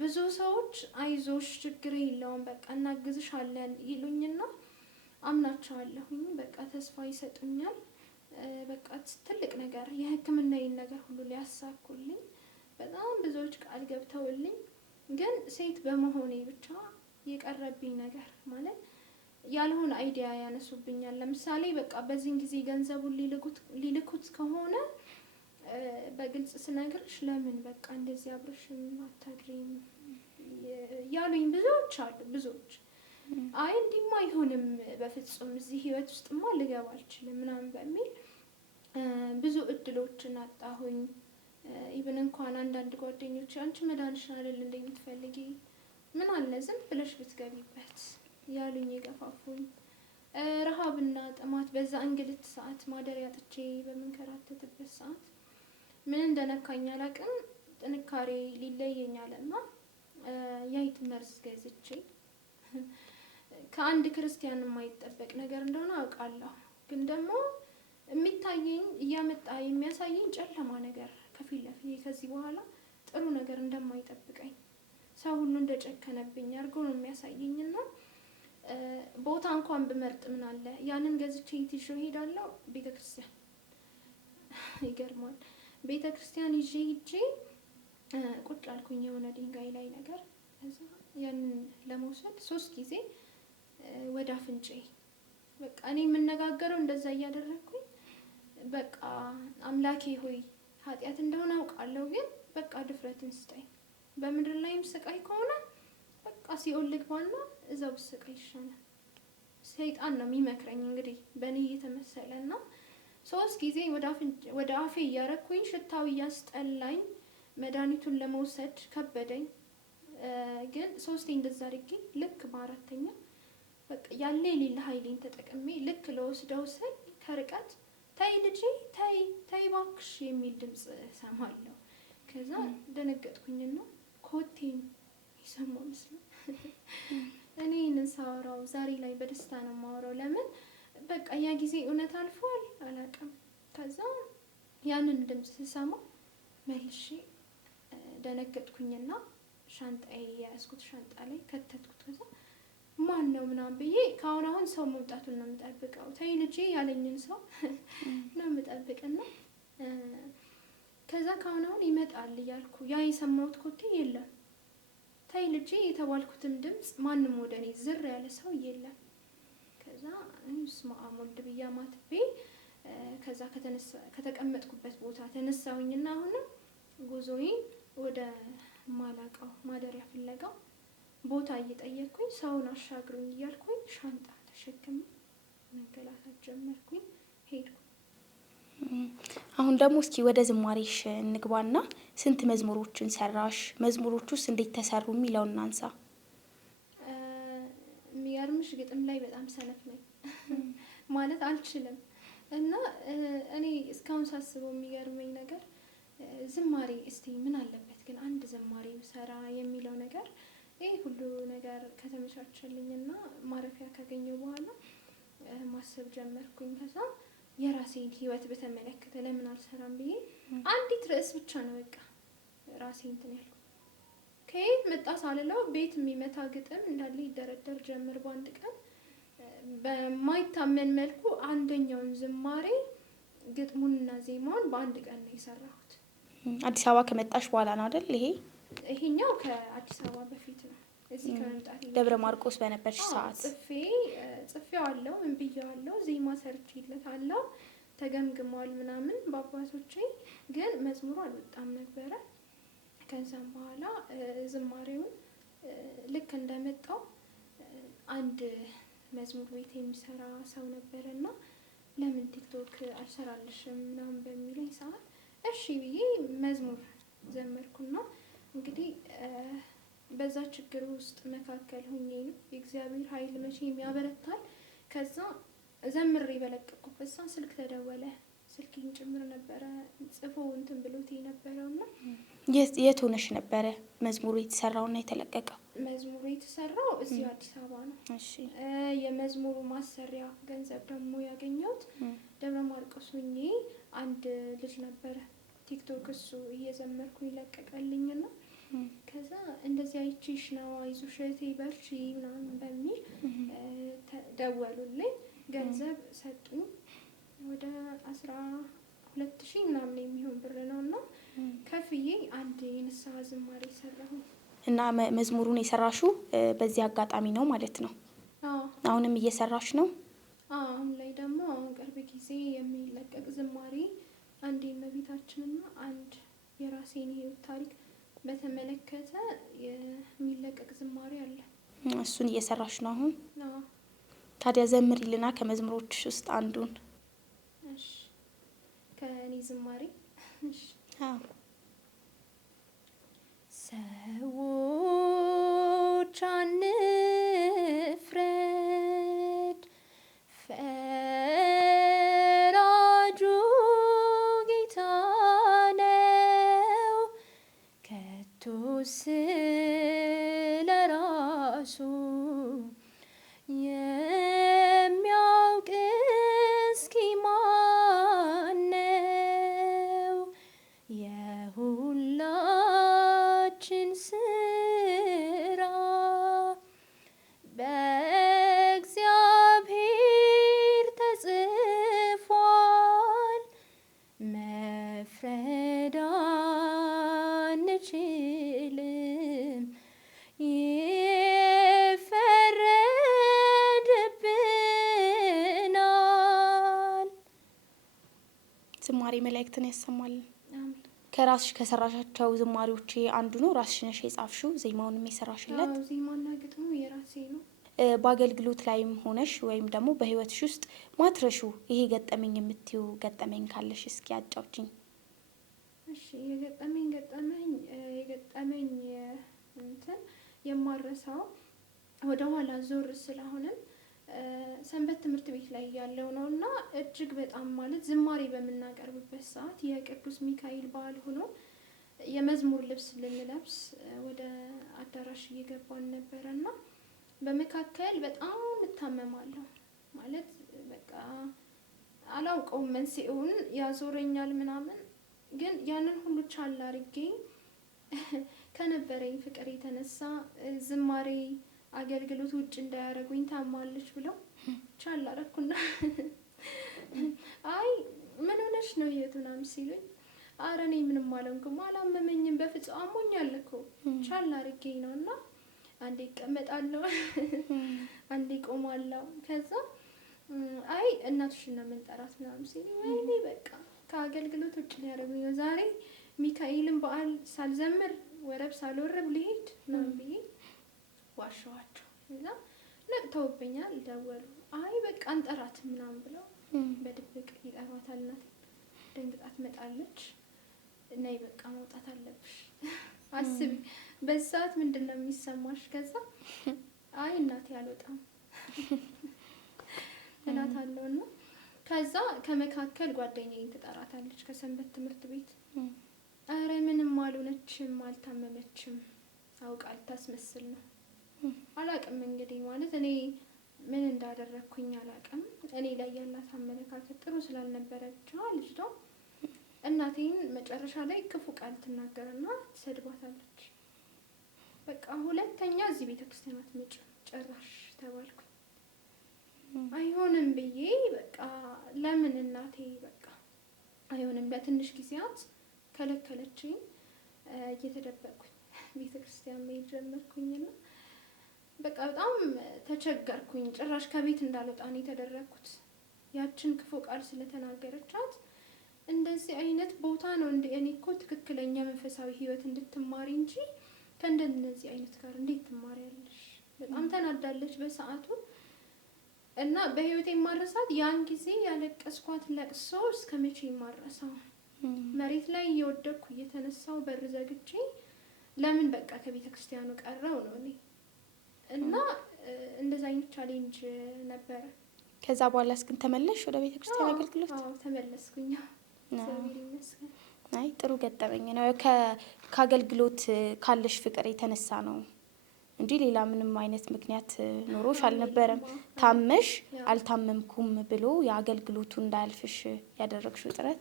ብዙ ሰዎች አይዞሽ ችግር የለውም በቃ እናግዝሻለን ይሉኝና አምናቸዋለሁኝ። በቃ ተስፋ ይሰጡኛል። በቃ ትልቅ ነገር የሕክምናዬን ነገር ሁሉ ሊያሳኩልኝ በጣም ብዙዎች ቃል ገብተውልኝ፣ ግን ሴት በመሆኔ ብቻ የቀረብኝ ነገር ማለት ያልሆነ አይዲያ ያነሱብኛል። ለምሳሌ በቃ በዚህን ጊዜ ገንዘቡን ሊልኩት ከሆነ በግልጽ ስነግርሽ ለምን በቃ እንደዚህ አብረሽም አታድሪም ያሉኝ ብዙዎች አሉ። ብዙዎች አይ እንዲህማ አይሆንም በፍጹም እዚህ ህይወት ውስጥማ ልገባ አልችልም ምናምን በሚል ብዙ እድሎችን አጣሁኝ። ኢቭን እንኳን አንዳንድ ጓደኞች አንቺ መዳንሽን አይደል እንደምትፈልጊ ምን አለ ዝም ብለሽ ብትገቢበት ያሉኝ የገፋፉኝ። ረሃብና ጥማት በዛ እንግልት ሰዓት ማደሪያ አጥቼ በምንከራተትበት ሰዓት ምን እንደነካኝ አላውቅም። ጥንካሬ ሊለየኛልና የአይጥ መርዝ ገዝቼ ከአንድ ክርስቲያን የማይጠበቅ ነገር እንደሆነ አውቃለሁ። ግን ደግሞ የሚታየኝ እያመጣ የሚያሳየኝ ጨለማ ነገር ከፊት ለፊቴ ከዚህ በኋላ ጥሩ ነገር እንደማይጠብቀኝ ሰው ሁሉ እንደጨከነብኝ አድርጎ ነው የሚያሳየኝና ቦታ እንኳን ብመርጥ ምን አለ ያንን ገዝቼ ይዤ እሄዳለሁ ቤተክርስቲያን። ይገርማል። ቤተክርስቲያን ይዤ ሂጄ ቁጭ አልኩኝ የሆነ ድንጋይ ላይ ነገር። ከዛ ያንን ለመውሰድ 3 ጊዜ ወደ አፍንጬ በቃ እኔ የምነጋገረው እንደዛ እያደረኩኝ በቃ አምላኬ ሆይ ኃጢአት እንደሆነ አውቃለሁ፣ ግን በቃ ድፍረትን ስጠኝ። በምድር ላይም ስቃይ ከሆነ በቃ ሲኦል ልግባና እዛው ስቃይ ይሻላል። ሰይጣን ነው የሚመክረኝ እንግዲህ በእኔ እየተመሰለና 3 ጊዜ ወደ አፌ እያረኩኝ ሽታው እያስጠላኝ መድኃኒቱን ለመውሰድ ከበደኝ። ግን 3 እንደዛ አድርጌ ልክ በ4ኛ በቃ ያለ የሌለ ኃይሌን ተጠቅሜ ልክ ለወስደው ስል ከርቀት ተይ ልጄ ተይ ተይ እባክሽ የሚል ድምፅ ሰማለሁ። ከዛ ደነገጥኩኝና ኮቴን ይሰማው መስሎኝ እኔ ይህንን ሳወራው ዛሬ ላይ በደስታ ነው የማወራው። ለምን በቃ ያ ጊዜ እውነት አልፏል አላውቅም። ከዛ ያንን ድምፅ ስሰማ መልሼ ደነገጥኩኝና ሻንጣዬ የያዝኩት ሻንጣ ላይ ከተትኩት። ከዛ ማን ነው ምናምን ብዬ አሁን ሰው መምጣቱን ነው የምጠብቀው። ተይ ልጄ ያለኝን ሰው ነው የምጠብቅና ከዛ አሁን ይመጣል እያልኩ ያ የሰማሁት ኮቴ የለም። ተይ ልጄ የተባልኩትም ድምፅ ማንም ወደኔ ዝር ያለ ሰው የለም። ከዛ በስመ አብ ወልድ ብዬ ማትቤ ከዛ ከተቀመጥኩበት ቦታ ተነሳሁኝና አሁንም ጉዞዬ ወደ ማላቀው ማደሪያ ፍለጋ ቦታ እየጠየቅኩኝ ሰውን አሻግሩኝ እያልኩኝ ሻንጣ ተሸክሜ መንገላታት ጀመርኩኝ። ሄድኩ። አሁን ደግሞ እስኪ ወደ ዝማሬሽ እንግባና ስንት መዝሙሮችን ሰራሽ? መዝሙሮቹስ እንዴት ተሰሩ የሚለውን እናንሳ። የሚገርምሽ ግጥም ላይ በጣም ሰነፍ ነኝ ማለት አልችልም። እና እኔ እስካሁን ሳስበው የሚገርመኝ ነገር ዝማሬ እስቲ ምን አለበት ግን አንድ ዝማሬ ብሰራ የሚለው ነገር። ይሄ ሁሉ ነገር ከተመቻቸልኝና ማረፊያ ካገኘው በኋላ ማሰብ ጀመርኩኝ። ከዛ የራሴን ህይወት በተመለከተ ለምን አልሰራም ብዬ አንዲት ርዕስ ብቻ ነው በቃ ራሴን እንትን ያልኩት። ከየት መጣ ሳልለው ቤት የሚመታ ግጥም እንዳለ ይደረደር ጀመር በአንድ ቀን። በማይታመን መልኩ አንደኛውን ዝማሬ ግጥሙንና ዜማውን በአንድ ቀን ነው የሰራሁት። አዲስ አበባ ከመጣሽ በኋላ ነው አይደል? ይሄኛው ከአዲስ አበባ በፊት ነው። እዚህ ከመምጣቴ ደብረ ማርቆስ በነበርሽ ሰዓት ጽፌዋለሁ፣ እንብያለሁ፣ ዜማ ሰርቼለታለሁ፣ ተገምግሟል ምናምን በአባቶቼ። ግን መዝሙሩ አልወጣም ነበረ። ከዛም በኋላ ዝማሬውን ልክ እንደመጣው አንድ መዝሙር ቤት የሚሰራ ሰው ነበረና ለምን ቲክቶክ አልሰራልሽም ምናምን በሚለኝ ሰዓት እሺ ብዬ መዝሙር ዘመርኩና እንግዲህ በዛ ችግር ውስጥ መካከል ሆኜ ነው የእግዚአብሔር ኃይል መቼም ያበረታል። ከዛ ዘምሬ በለቀቁበት ሰዓት ስልክ ተደወለ። ስልኬን ጭምር ነበረ ጽፎ እንትን ብሎት የነበረውና የት ሆነሽ ነበረ መዝሙሩ የተሰራውና የተለቀቀው? መዝሙሩ የተሰራው እዚህ አዲስ አበባ ነው። እሺ የመዝሙሩ ማሰሪያ ገንዘብ ደግሞ ያገኘሁት ደብረ ማርቆስ ሆኜ አንድ ልጅ ነበረ ቲክቶክ እሱ እየዘመርኩ ይለቀቀልኝና ከዛ እንደዚህ አይቼሽ ነው አይዞሽ እህቴ በርቺ ምናምን በሚል ደወሉልኝ። ገንዘብ ሰጡኝ። ወደ 12,000 ምናምን የሚሆን ብር ነውና ከፍዬ አንድ የንስሐ ዝማሬ ሰራሁ። እና መዝሙሩን የሰራሽው በዚህ አጋጣሚ ነው ማለት ነው? አዎ። አሁንም እየሰራሽ ነው? አሁን ላይ ደግሞ ቅርብ ጊዜ የሚለቀቅ ዝማሬ አንድ የእመቤታችንና አንድ የራሴን ህይወት ታሪክ በተመለከተ የሚለቀቅ ዝማሬ አለ። እሱን እየሰራሽ ነው አሁን? አዎ። ታዲያ ዘምሪልና ከመዝሙሮችሽ ውስጥ አንዱን። እሺ ከኔ ዝማሬ። እሺ አዎ። ሰዎች አንፍረድ፣ ዝማሬ መላእክትን ያሰማልን። አሜን። ከራስሽ ከሰራሻቸው ዝማሬዎች አንዱ ነው? ራስሽ ነሽ የጻፍሽው ዜማውንም የሰራሽለት? አዎ ዜማና ግጥሙ የራሴ ነው። በአገልግሎት ላይም ሆነሽ ወይም ደግሞ በህይወትሽ ውስጥ ማትረሹ ይሄ ገጠመኝ የምትዩ ገጠመኝ ካለሽ እስኪ አጫውችኝ። እሺ የገጠመኝ እንትን የማረሳው ወደ ኋላ ዞር ስለሆነም ሰንበት ትምህርት ቤት ላይ ያለው ነው እና እጅግ በጣም ማለት ዝማሬ በምናቀርብበት ሰዓት የቅዱስ ሚካኤል በዓል ሆኖ የመዝሙር ልብስ ልንለብስ ወደ አዳራሽ እየገባን ነበረና በመካከል በጣም እታመማለሁ። ማለት በቃ አላውቀውም መንስኤውን ያዞረኛል ምናምን፣ ግን ያንን ሁሉ ቻል አድርጌ ከነበረኝ ፍቅር የተነሳ ዝማሬ አገልግሎት ውጭ እንዳያረጉኝ ታማለች ብለው ቻል አደረኩና አይ ምን ሆነሽ ነው የት ምናምን ሲሉኝ ኧረ እኔ ምንም አልሆንኩም አላመመኝም በፍጹም አሞኛል እኮ ቻል አድርጌ ነው እና አንዴ እቀመጣለሁ አንዴ ቆማለሁ። ከዛ አይ እናትሽን ነው የምንጠራት ምናምን ሲሉኝ ወይኔ በቃ ከአገልግሎት ውጭ ሊያደርጉኝ ነው ዛሬ ሚካኤልን በዓል ሳልዘምር ወረብ ሳልወረብ ልሄድ ምናምን ብዬ ዋሸኋቸው። እዛ ነቅተውብኛል። ደወሉ። አይ በቃ እንጠራት ምናምን ብለው በድብቅ ይጠሯታል። እናቴ ደንግጣ ትመጣለች። ነይ በቃ መውጣት አለብሽ። አስቢ በዚህ ሰዓት ምንድን ነው የሚሰማሽ? ከዛ አይ እናቴ አልወጣም እላታለሁና ከዛ ከመካከል ጓደኛዬን ትጠራታለች ከሰንበት ትምህርት ቤት። ኧረ ምንም አልሆነችም አልታመመችም አውቃ ልታስመስል ነው። አላቅም እንግዲህ ማለት እኔ ምን እንዳደረኩኝ አላቅም። እኔ ላይ ያላት አመለካከት ጥሩ ስላልነበረ ብቻ ልጅቷ እናቴን መጨረሻ ላይ ክፉ ቃል ትናገርና ትሰድባታለች። በቃ ሁለተኛ እዚህ ቤተክርስቲያን አትመጭም ጭራሽ ተባልኩኝ። አይሆንም ብዬ በቃ ለምን እናቴ በቃ አይሆንም ለትንሽ ጊዜያት ከለከለችኝ። እየተደበቅኩኝ ቤተክርስቲያን መሄድ ጀመርኩኝና በቃ በጣም ተቸገርኩኝ። ጭራሽ ከቤት እንዳልወጣ ነው የተደረኩት። ያችን ክፉ ቃል ስለተናገረቻት እንደዚህ አይነት ቦታ ነው እንደ እኔ እኮ ትክክለኛ መንፈሳዊ ህይወት እንድትማሪ እንጂ ከእንደነዚህ አይነት ጋር እንዴት ትማሪያለሽ? በጣም ተናዳለች በሰዓቱ እና በህይወቴ ማረሳት ያን ጊዜ ያለቀስኳት ለቅሶ እስከ መቼ ማረሳው። መሬት ላይ እየወደኩ እየተነሳው በር ዘግቼ ለምን በቃ ከቤተ ክርስቲያኑ ቀረው ነው እኔ እና እንደዛ አይነት ቻሌንጅ ነበረ። ከዛ በኋላ እስክን ተመለሽ ወደ ቤተ ክርስቲያን አገልግሎት? አዎ ተመለስኩኝ። እግዚአብሔር ይመስገን። አይ ጥሩ ገጠመኝ ነው። ከአገልግሎት ካለሽ ፍቅር የተነሳ ነው እንጂ ሌላ ምንም አይነት ምክንያት ኖሮሽ አልነበረም። ታመሽ አልታመምኩም ብሎ የአገልግሎቱ እንዳያልፍሽ ያደረግሽው ጥረት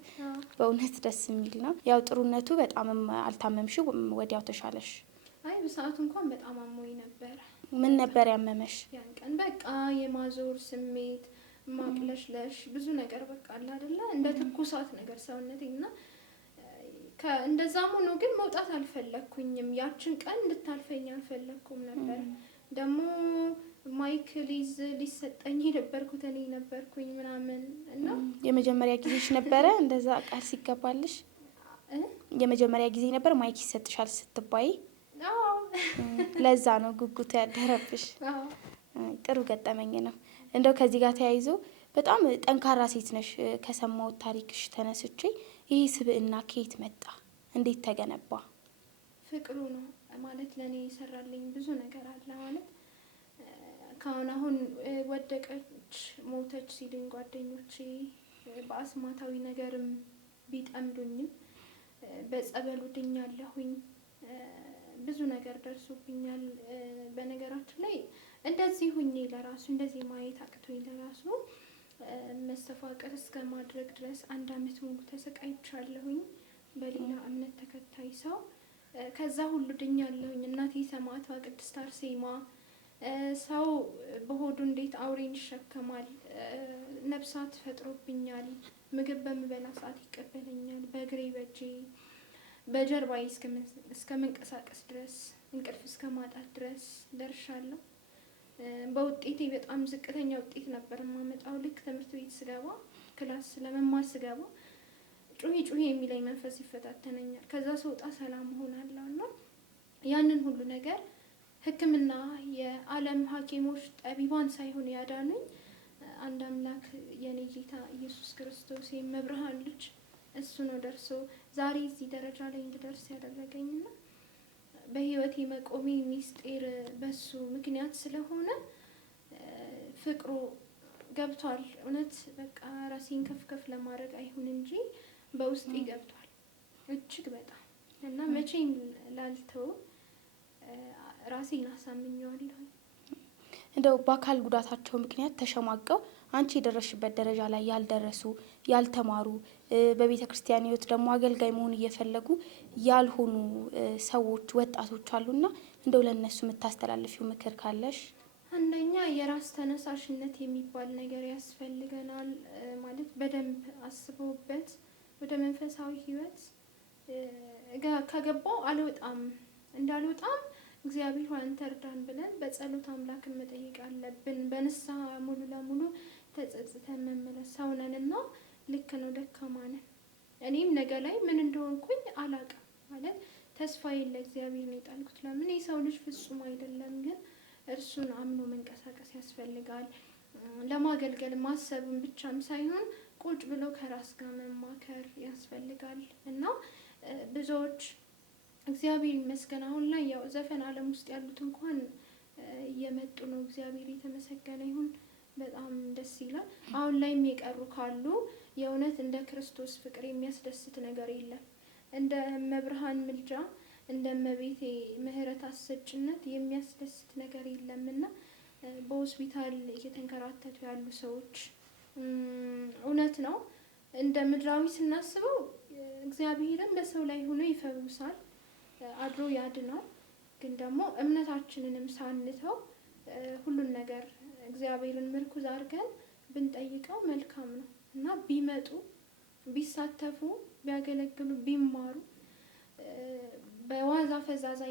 በእውነት ደስ የሚል ነው። ያው ጥሩነቱ በጣም አልታመምሽው፣ ወዲያው ተሻለሽ። አይ በሰዓቱ እንኳን በጣም አሞኝ ነበር። ምን ነበር ያመመሽ? ያን ቀን በቃ የማዞር ስሜት፣ ማቅለሽለሽ፣ ብዙ ነገር በቃ አለ አይደለ እንደ ትኩሳት ነገር ሰውነቴና እንደዛም ሆኖ ግን መውጣት አልፈለኩኝም። ያችን ቀን እንድታልፈኝ አልፈለኩም ነበር። ደግሞ ማይክ ሊሰጠኝ የነበርኩት እኔ ነበርኩኝ ምናምን እና የመጀመሪያ ጊዜሽ ነበረ እንደዛ ቃል ሲገባልሽ? የመጀመሪያ ጊዜ ነበር ማይክ ይሰጥሻል ስትባይ? አዎ ለዛ ነው ጉጉት ያደረብሽ። ጥሩ ገጠመኝ ነው። እንደው ከዚህ ጋር ተያይዞ በጣም ጠንካራ ሴት ነሽ ከሰማሁት ታሪክሽ ተነስቼ። ይሄ ስብዕና ከየት መጣ? እንዴት ተገነባ? ፍቅሩ ነው ማለት ለኔ ይሰራልኝ ብዙ ነገር አለ ማለት አሁን ወደቀች ሞተች ሲሉኝ ጓደኞቼ በአስማታዊ ነገርም ቢጠምዱኝም በጸበሉ ድኛለሁኝ። ብዙ ነገር ደርሶብኛል። በነገራችን ላይ እንደዚህ ሁኜ ለራሱ እንደዚህ ማየት አቅቶኝ ለራሱ መስተፋቅር እስከ ማድረግ ድረስ 1 አመት ሙሉ ተሰቃይቻለሁኝ በሌላ እምነት ተከታይ ሰው። ከዛ ሁሉ ድኛለሁኝ። እናቴ ሰማዕቷ ቅድስት አርሴማ ሰው በሆዱ እንዴት አውሬን ይሸከማል? ነፍሳት ፈጥሮብኛል። ምግብ በምበላ ሰዓት ይቀበለኛል። በእግሬ በእጄ በጀርባዬ እስከ መንቀሳቀስ ድረስ እንቅልፍ እስከ ማጣት ድረስ ደርሻለሁ። በውጤቴ በጣም ዝቅተኛ ውጤት ነበር የማመጣው። ልክ ትምህርት ቤት ስገባ ክላስ ለመማር ስገባ ጩሂ ጩሂ የሚለኝ መንፈስ ይፈታተነኛል። ከዛ ስወጣ ሰላም እሆናለሁ። እና ያንን ሁሉ ነገር ሕክምና የዓለም ሐኪሞች ጠቢባን ሳይሆን ያዳኑኝ አንድ አምላክ የኔ ጌታ ኢየሱስ ክርስቶስ የመብርሃን ልጅ እሱ ነው ደርሶ ዛሬ እዚህ ደረጃ ላይ እንድደርስ ያደረገኝና በህይወቴ መቆሜ ሚስጢር በሱ ምክንያት ስለሆነ ፍቅሩ ገብቷል። እውነት በቃ ራሴን ከፍ ለማድረግ አይሁን እንጂ በውስጤ ገብቷል እጅግ በጣም እና መቼም ላልተው ራሴን አሳምኜዋለሁ። እንደው በአካል ጉዳታቸው ምክንያት ተሸማቀው አንቺ የደረሽበት ደረጃ ላይ ያልደረሱ ያልተማሩ በቤተ ክርስቲያን ህይወት ደግሞ አገልጋይ መሆን እየፈለጉ ያልሆኑ ሰዎች ወጣቶች አሉና እንደው ለነሱ የምታስተላልፊው ምክር ካለሽ? አንደኛ የራስ ተነሳሽነት የሚባል ነገር ያስፈልገናል። ማለት በደንብ አስበውበት ወደ መንፈሳዊ ህይወት ከገባው አልወጣም እንዳልወጣም እግዚአብሔር ሆይ አንተ እርዳን ብለን በጸሎት አምላክን መጠየቅ አለብን። በንስሐ ሙሉ ለሙሉ ተጸጽተን መመለስ ሰው ነንና ልክ ነው፣ ደካማ ነን። እኔም ነገ ላይ ምን እንደሆንኩኝ አላውቅም። ማለት ተስፋዬን ለእግዚአብሔር ነው የጣልኩት። ለምን የሰው ልጅ ፍጹም አይደለም፣ ግን እርሱን አምኖ መንቀሳቀስ ያስፈልጋል። ለማገልገል ማሰብን ብቻም ሳይሆን ቁጭ ብሎ ከራስ ጋር መማከር ያስፈልጋል። እና ብዙዎች እግዚአብሔር ይመስገን አሁን ላይ ያው ዘፈን ዓለም ውስጥ ያሉት እንኳን እየመጡ ነው። እግዚአብሔር የተመሰገነ ይሁን። በጣም ደስ ይላል። አሁን ላይም የቀሩ ካሉ የእውነት እንደ ክርስቶስ ፍቅር የሚያስደስት ነገር የለም። እንደ መብርሃን ምልጃ እንደ እመቤቴ ምሕረት አሰጭነት የሚያስደስት ነገር የለምና በሆስፒታል እየተንከራተቱ ያሉ ሰዎች እውነት ነው እንደ ምድራዊ ስናስበው እግዚአብሔርን በሰው ላይ ሆኖ ይፈውሳል፣ አድሮ ያድናል። ግን ደግሞ እምነታችንንም ሳንተው ሁሉን ነገር እግዚአብሔርን ምርኩዝ አድርገን ብንጠይቀው መልካም ነው እና ቢመጡ ቢሳተፉ ቢያገለግሉ ቢማሩ በዋዛ ፈዛዛ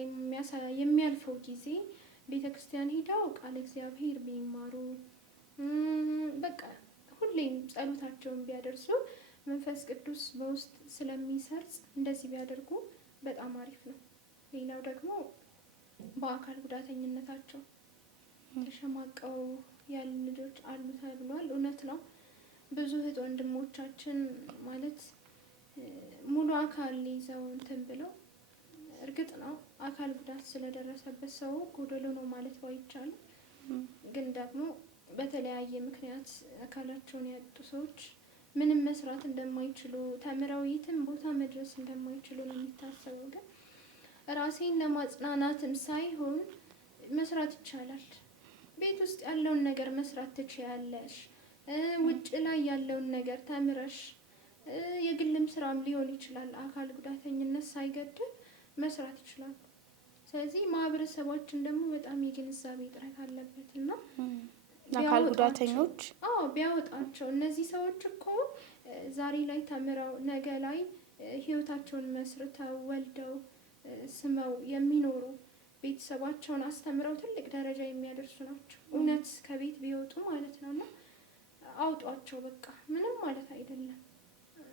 የሚያልፈው ጊዜ ቤተክርስቲያን ሄደው ቃል እግዚአብሔር ቢማሩ በቃ ሁሌም ጸሎታቸውን ቢያደርሱ መንፈስ ቅዱስ በውስጥ ስለሚሰርጽ እንደዚህ ቢያደርጉ በጣም አሪፍ ነው። ሌላው ደግሞ በአካል ጉዳተኝነታቸው ተሸማቀው ያሉ ልጆች አሉ ተብሏል። እውነት ነው። ብዙ እህት ወንድሞቻችን ማለት ሙሉ አካል ይዘው እንትን ብለው እርግጥ ነው አካል ጉዳት ስለደረሰበት ሰው ጎደሎ ነው ማለት ባይቻልም፣ ግን ደግሞ በተለያየ ምክንያት አካላቸውን ያጡ ሰዎች ምንም መስራት እንደማይችሉ ተምረው የትም ቦታ መድረስ እንደማይችሉ ነው የሚታሰበው። ግን ራሴን ለማጽናናትም ሳይሆን መስራት ይቻላል። ቤት ውስጥ ያለውን ነገር መስራት ትችያለሽ። ውጭ ላይ ያለውን ነገር ተምረሽ የግልም ስራም ሊሆን ይችላል። አካል ጉዳተኝነት ሳይገድብ መስራት ይችላል። ስለዚህ ማህበረሰባችን ደግሞ በጣም የግንዛቤ እጥረት አለበት እና አካል ጉዳተኞች ቢያወጣቸው እነዚህ ሰዎች እኮ ዛሬ ላይ ተምረው ነገ ላይ ህይወታቸውን መስርተው ወልደው ስመው የሚኖሩ ቤተሰባቸውን አስተምረው ትልቅ ደረጃ የሚያደርሱ ናቸው። እውነት ከቤት ቢወጡ ማለት ነው። እና አውጧቸው በቃ ምንም ማለት አይደለም።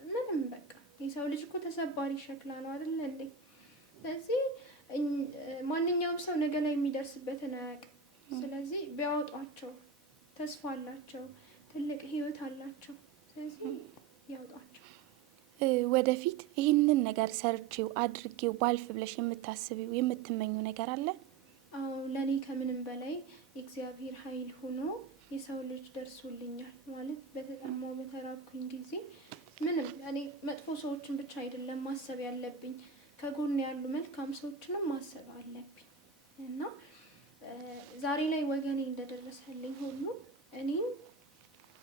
ምንም በቃ የሰው ልጅ እኮ ተሰባሪ ሸክላ ነው አይደል እንዴ? ስለዚህ ማንኛውም ሰው ነገ ላይ የሚደርስበትን አያውቅም። ስለዚህ ቢያወጧቸው ተስፋ አላቸው፣ ትልቅ ህይወት አላቸው። ስለዚህ ያውጧቸው። ወደፊት ይህንን ነገር ሰርቼው አድርጌው ባልፍ ብለሽ የምታስቢው የምትመኙ ነገር አለ? አዎ፣ ለኔ ከምንም በላይ የእግዚአብሔር ኃይል ሆኖ የሰው ልጅ ደርሶልኛል ማለት በተጠማው በተራብኩኝ ጊዜ ምንም እኔ መጥፎ ሰዎችን ብቻ አይደለም ማሰብ ያለብኝ፣ ከጎን ያሉ መልካም ሰዎችንም ማሰብ አለብኝ። እና ዛሬ ላይ ወገኔ እንደደረሰልኝ ሁሉ እኔም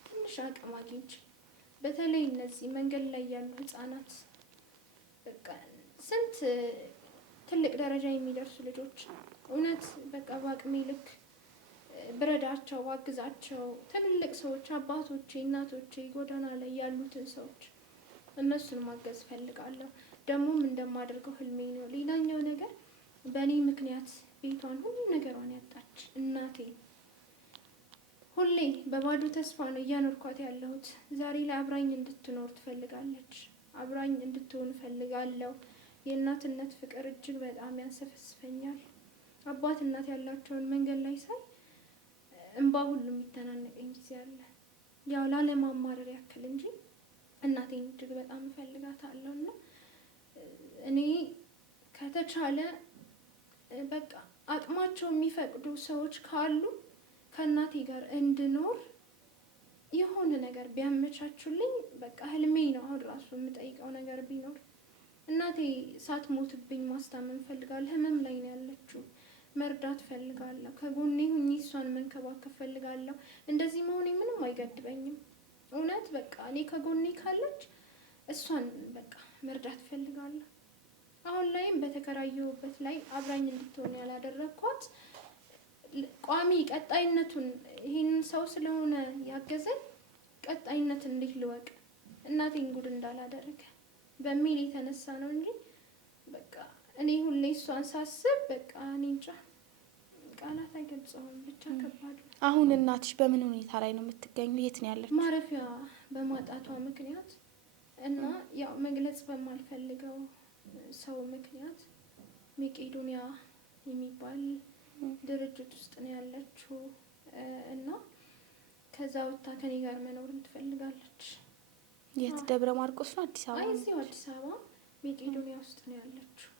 ትንሽ አቅም አግኝቼ በተለይ እነዚህ መንገድ ላይ ያሉ ህጻናት በቃ ስንት ትልቅ ደረጃ የሚደርሱ ልጆች እውነት በቃ በአቅሜ ልክ ብረዳቸው ባግዛቸው፣ ትልልቅ ሰዎች አባቶቼ እናቶቼ ጎዳና ላይ ያሉትን ሰዎች እነሱን ማገዝ ፈልጋለሁ። ደግሞም እንደማደርገው ህልሜ ነው። ሌላኛው ነገር በእኔ ምክንያት ቤቷን ሁሉ ነገሯን ያጣች እናቴ ሁሌ በባዶ ተስፋ ነው እያኖርኳት ያለሁት። ዛሬ ላይ አብራኝ እንድትኖር ትፈልጋለች። አብራኝ እንድትሆን እፈልጋለሁ። የእናትነት ፍቅር እጅግ በጣም ያንሰፈስፈኛል። አባት እናት ያላቸውን መንገድ ላይ ሳይ እንባ ሁሉ የሚተናነቀኝ ጊዜ አለ። ያው ላለማማረር ያክል እንጂ እናቴን እጅግ በጣም እፈልጋታለሁ። እና እኔ ከተቻለ በቃ አቅማቸው የሚፈቅዱ ሰዎች ካሉ ከእናቴ ጋር እንድኖር የሆነ ነገር ቢያመቻቹልኝ በቃ ህልሜ ነው። አሁን ራሱ የምጠይቀው ነገር ቢኖር እናቴ ሳትሞትብኝ ማስታመም ፈልጋለሁ። ህመም ላይ ነው ያለችው። መርዳት ፈልጋለሁ። ከጎኔ ሁኚ እሷን መንከባከብ ፈልጋለሁ። እንደዚህ መሆኔ ምንም አይገድበኝም። እውነት በቃ እኔ ከጎኔ ካለች እሷን በቃ መርዳት ፈልጋለሁ። አሁን ላይም በተከራየሁበት ላይ አብራኝ እንድትሆን ያላደረኳት ቋሚ ቀጣይነቱን ይሄንን ሰው ስለሆነ ያገዘኝ ቀጣይነት እንዴት ልወቅ እናቴን ጉድ እንዳላደረገ በሚል የተነሳ ነው እንጂ በቃ እኔ ሁሌ እሷን ሳስብ በቃ እኔ እንጃ ቃላት አይገልጸውም። ብቻ ከባድ ነው። አሁን እናትሽ በምን ሁኔታ ላይ ነው የምትገኙ? የት ነው ያለችው? ማረፊያ በማጣቷ ምክንያት እና ያው መግለጽ በማልፈልገው ሰው ምክንያት መቄዶንያ የሚባል ድርጅት ውስጥ ነው ያለችው እና ከዛ ወጥታ ከኔ ጋር መኖር ትፈልጋለች። የት? ደብረ ማርቆስ ነው? አዲስ አበባ? አይ እዚሁ አዲስ አበባ መቄዶንያ ውስጥ ነው ያለችው።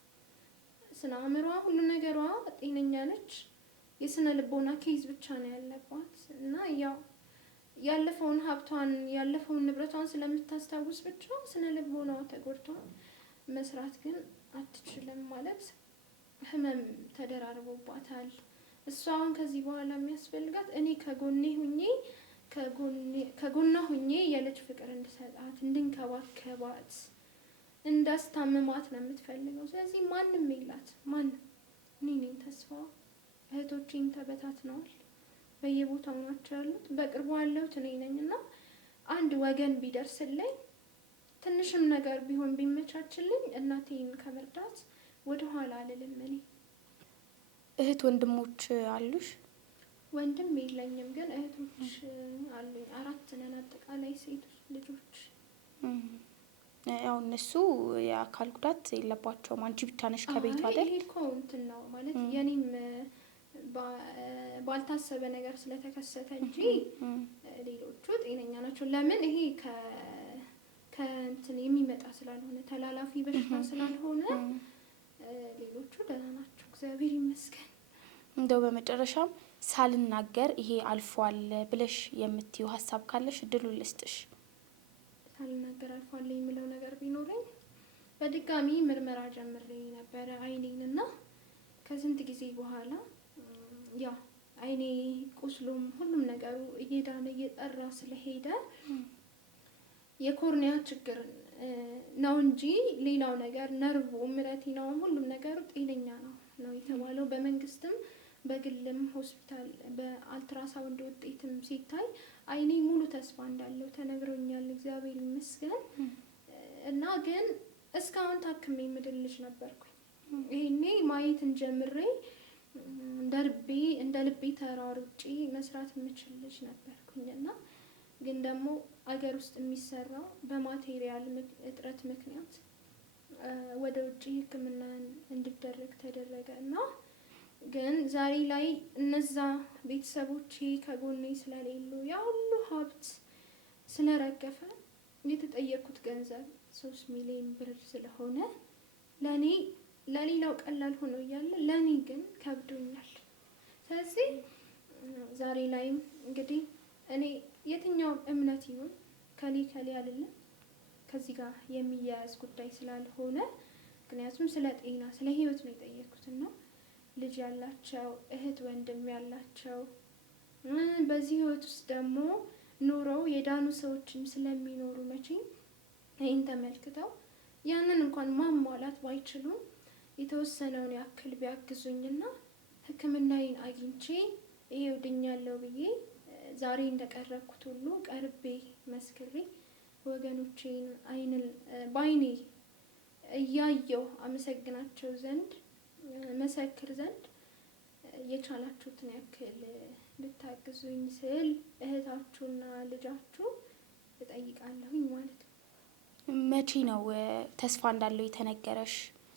ስነ አእምሯ ሁሉ ነገሯ ጤነኛ ነች። የስነ ልቦና ኬዝ ብቻ ነው ያለባት እና ያው ያለፈውን ሀብቷን ያለፈውን ንብረቷን ስለምታስታውስ ብቻ ስነ ልቦናዋ ተጎድቷል። መስራት ግን አትችልም። ማለት ህመም ተደራርቦባታል። እሷ አሁን ከዚህ በኋላ የሚያስፈልጋት እኔ ከጎኗ ሁኜ የልጅ ፍቅር እንድሰጣት፣ እንድንከባከባት፣ እንዳስታምማት ነው የምትፈልገው። ስለዚህ ማንም የላት። ማንም እኔ ነኝ ተስፋዋ። እህቶቼም ተበታትነዋል። በየቦታው ናቸው ያሉት። በቅርቡ ያለሁት እኔ ነኝ እና አንድ ወገን ቢደርስልኝ ትንሽም ነገር ቢሆን ቢመቻችልኝ እናቴን ከመርዳት ወደ ኋላ አልልም። እኔ እህት ወንድሞች አሉሽ? ወንድም የለኝም፣ ግን እህቶች አሉኝ። 4 ነን አጠቃላይ ሴት ልጆች። ያው እነሱ የአካል ጉዳት የለባቸውም። አንቺ ብቻ ነሽ ከቤቱ አይደል? ይሄ እኮ እንትን ነው ማለት የኔም ባልታሰበ ነገር ስለተከሰተ እንጂ ሌሎቹ ጤነኛ ናቸው። ለምን ይሄ ከእንትን የሚመጣ ስላልሆነ ተላላፊ በሽታ ስላልሆነ ሌሎቹ ደህና ናቸው፣ እግዚአብሔር ይመስገን። እንደው በመጨረሻም ሳልናገር ይሄ አልፏል ብለሽ የምትዩ ሀሳብ ካለሽ እድሉን ልስጥሽ። ሳልናገር አልፏል የሚለው ነገር ቢኖረኝ በድጋሚ ምርመራ ጀምሬ ነበረ አይኔን እና ከስንት ጊዜ በኋላ ያው አይኔ ቁስሉም ሁሉም ነገሩ እየዳነ እየጠራ ስለሄደ የኮርኒያ ችግር ነው እንጂ ሌላው ነገር ነርቡ ምረቲናውም ሁሉም ነገሩ ጤነኛ ነው የተባለው። በመንግስትም በግልም ሆስፒታል በአልትራሳውንድ ውጤትም ሲታይ አይኔ ሙሉ ተስፋ እንዳለው ተነግሮኛል፣ እግዚአብሔር ይመስገን። እና ግን እስካሁን ታክሜ ምድር ልጅ ነበርኩኝ። ይሄኔ ማየትን ጀምሬ እንደ ልቤ ተሯሩጬ መስራት የምችል ልጅ ነበርኩኝ። እና ግን ደግሞ አገር ውስጥ የሚሰራው በማቴሪያል እጥረት ምክንያት ወደ ውጭ ሕክምና እንድደረግ ተደረገ እና ግን ዛሬ ላይ እነዛ ቤተሰቦቼ ከጎኔ ስለሌሉ ያ ሁሉ ሀብት ስለረገፈ የተጠየኩት ገንዘብ 3 ሚሊዮን ብር ስለሆነ ለሌላው ቀላል ሆኖ እያለ ለኔ ግን ከብዶኛል። ስለዚህ ዛሬ ላይም እንግዲህ እኔ የትኛው እምነት ይሁን ከሌ አይደለም ከዚህ ጋር የሚያያዝ ጉዳይ ስላልሆነ ምክንያቱም ስለ ጤና ስለ ህይወት ነው የጠየኩትና ልጅ ያላቸው እህት ወንድም ያላቸው በዚህ ህይወት ውስጥ ደግሞ ኑሮው የዳኑ ሰዎችም ስለሚኖሩ መቼም ይህን ተመልክተው ያንን እንኳን ማሟላት ባይችሉም የተወሰነውን ያክል ቢያግዙኝና ሕክምናዬን አግኝቼ ይሄው ድኛለሁ ብዬ ዛሬ እንደቀረብኩት ሁሉ ቀርቤ መስክሬ ወገኖቼን በአይኔ እያየሁ አመሰግናቸው ዘንድ መሰክር ዘንድ የቻላችሁትን ያክል ልታግዙኝ ስል እህታችሁና ልጃችሁ እጠይቃለሁኝ ማለት ነው። መቼ ነው ተስፋ እንዳለው የተነገረሽ?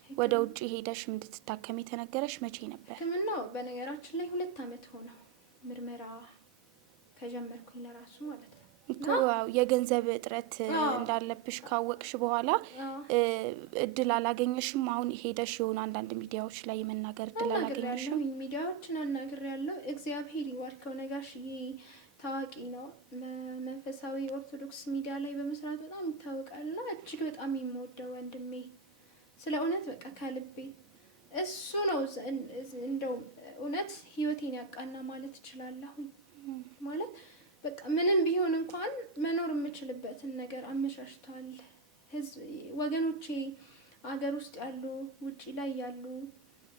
ወደ ውጭ ሄደሽ እንድትታከም የተነገረሽ መቼ ነበር? ህክምናው በነገራችን ላይ 2 አመት ሆነው ምርመራ ከጀመርኩኝ ለራሱ ማለት ነው። እኮ የገንዘብ እጥረት እንዳለብሽ ካወቅሽ በኋላ እድል አላገኘሽም? አሁን ሄደሽ የሆነ አንዳንድ ሚዲያዎች ላይ የመናገር እድል አላገኘሽም? ሚዲያዎችን አናግሬያለሁ። እግዚአብሔር ይባርከው። ነጋሽዬ ታዋቂ ነው፣ መንፈሳዊ ኦርቶዶክስ ሚዲያ ላይ በመስራት በጣም ይታወቃል እና እጅግ በጣም የምወደው ወንድሜ፣ ስለ እውነት በቃ ከልቤ እሱ ነው እንደው እውነት ህይወቴን ያቃና ማለት እችላለሁ። ማለት በቃ ምንም ቢሆን እንኳን መኖር የምችልበትን ነገር አመቻችቷል። ወገኖቼ አገር ውስጥ ያሉ ውጪ ላይ ያሉ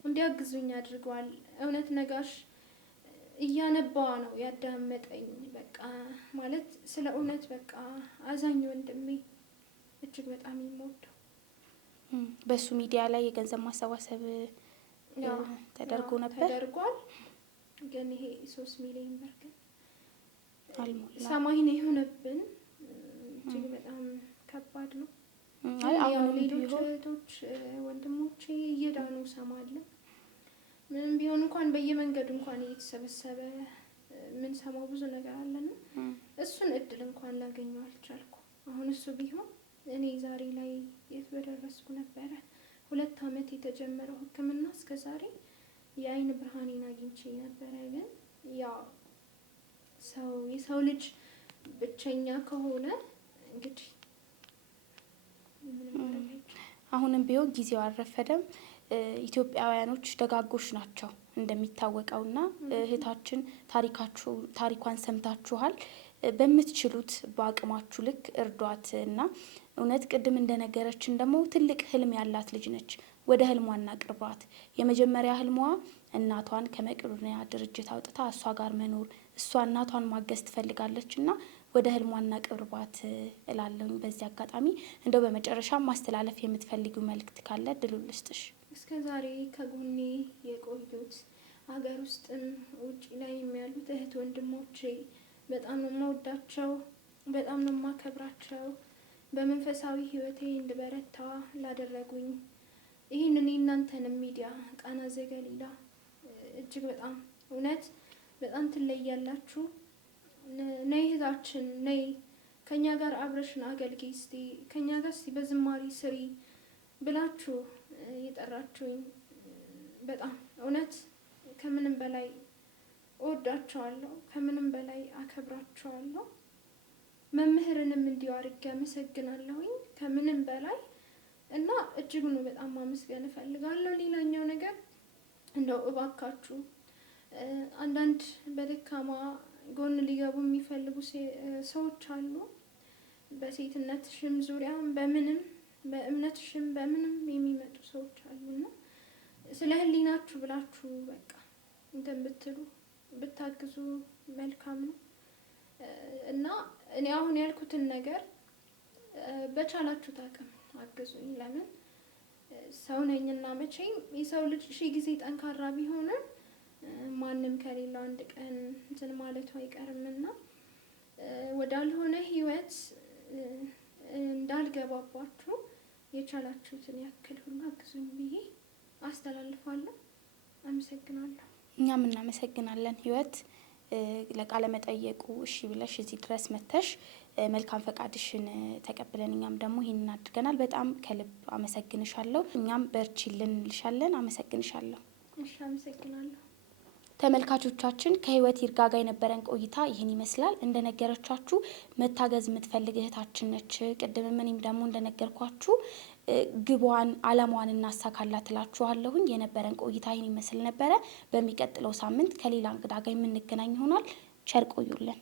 እንዲያግዙኝ አድርጓል። እውነት ነጋሽ እያነባ ነው ያዳመጠኝ። በቃ ማለት ስለ እውነት በቃ አዛኝ ወንድሜ፣ እጅግ በጣም የምወደው። በሱ ሚዲያ ላይ የገንዘብ ማሰባሰብ ተደርጎ ነበር? ተደርጓል። ግን ይሄ 3 ሚሊዮን ብር ግን አልሞላም። ነው የሆነብን። እጅግ በጣም ከባድ ነው። አሁን ሌሎች እህቶች ወንድሞቼ እየዳኑ ሰማለሁ። ምንም ቢሆን እንኳን በየመንገዱ እንኳን እየተሰበሰበ ምን ሰማው ብዙ ነገር አለና እሱን እድል እንኳን ላገኘው አልቻልኩ። አሁን እሱ ቢሆን እኔ ዛሬ ላይ የት በደረስኩ ነበረ። 2 አመት የተጀመረው ህክምና እስከ ዛሬ የአይን ብርሃኔን አግኝቼ ነበረ። ግን ያው የሰው ልጅ ብቸኛ ከሆነ እንግዲህ አሁንም ቢሆን ጊዜው አልረፈደም። ኢትዮጵያውያኖች ደጋጎች ናቸው እንደሚታወቀውና እህታችን ታሪኳን ሰምታችኋል። በምትችሉት በአቅማችሁ ልክ እርዷት እና እውነት ቅድም እንደነገረችን ደግሞ ትልቅ ህልም ያላት ልጅ ነች። ወደ ህልሟ እናቅርባት። የመጀመሪያ ህልሟ እናቷን ከመቄዶንያ ድርጅት አውጥታ እሷ ጋር መኖር፣ እሷ እናቷን ማገዝ ትፈልጋለች እና ወደ ህልሟ እናቅርባት እላለሁኝ። በዚህ አጋጣሚ እንደው በመጨረሻ ማስተላለፍ የምትፈልጊው መልእክት ካለ ድሉን ልስጥሽ። እስከ ዛሬ ከጎኔ የቆዩት ሀገር ውስጥም ውጭ ላይ ያሉት እህት ወንድሞቼ በጣም ነው የምወዳቸው፣ በጣም ነው የማከብራቸው። በመንፈሳዊ ህይወቴ እንድበረታ ላደረጉኝ ይህንን የእናንተንም ሚዲያ ቃና ዘገሊላ እጅግ በጣም እውነት በጣም ትለያላችሁ። ነይ እህታችን ነይ ከኛ ጋር አብረሽን አገልግይ፣ እስቲ ከኛ ጋር እስቲ በዝማሬ ስሪ ብላችሁ የጠራችሁኝ በጣም እውነት ከምንም በላይ እወዳቸዋለሁ፣ ከምንም በላይ አከብራቸዋለሁ። መምህርንም እንዲሁ አድርጌ አመሰግናለሁኝ ከምንም በላይ እና እጅጉን በጣም ማመስገን እፈልጋለሁ። ሌላኛው ነገር እንደው እባካችሁ አንዳንድ በደካማ ጎን ሊገቡ የሚፈልጉ ሰዎች አሉ። በሴትነትሽም ዙሪያ በምንም በእምነትሽም በምንም የሚመጡ ሰዎች አሉና ስለ ህሊናችሁ ብላችሁ በቃ እንትን ብትሉ ብታግዙ መልካም ነው እና እኔ አሁን ያልኩትን ነገር በቻላችሁት አቅም አግዙኝ። ለምን ሰው ነኝና መቼም የሰው ልጅ ሺህ ጊዜ ጠንካራ ቢሆንም ማንም ከሌላ አንድ ቀን እንትን ማለቱ አይቀርምና ወዳልሆነ ህይወት እንዳልገባባችሁ የቻላችሁትን ያክል ሁሉ አግዙኝ ብዬ አስተላልፋለሁ። አመሰግናለሁ። እኛም እናመሰግናለን ህይወት ለቃለ መጠየቁ እሺ ብለሽ እዚህ ድረስ መተሽ መልካም ፈቃድሽን ተቀብለን እኛም ደግሞ ይሄንን አድርገናል። በጣም ከልብ አመሰግንሻለሁ። እኛም በርቺልን እንልሻለን። አመሰግንሻለሁ። እሺ አመሰግናለሁ። ተመልካቾቻችን ከህይወት ይርጋ ጋር የነበረን ቆይታ ይህን ይመስላል። እንደነገረቻችሁ መታገዝ የምትፈልግ እህታችን ነች። ቅድም እኔም ደግሞ እንደነገርኳችሁ ግቧን አላማዋን እናሳካላት እላችኋለሁኝ። የነበረን ቆይታ ይህን ይመስል ነበረ። በሚቀጥለው ሳምንት ከሌላ እንግዳ ጋር የምንገናኝ ይሆናል። ቸር ቆዩልን።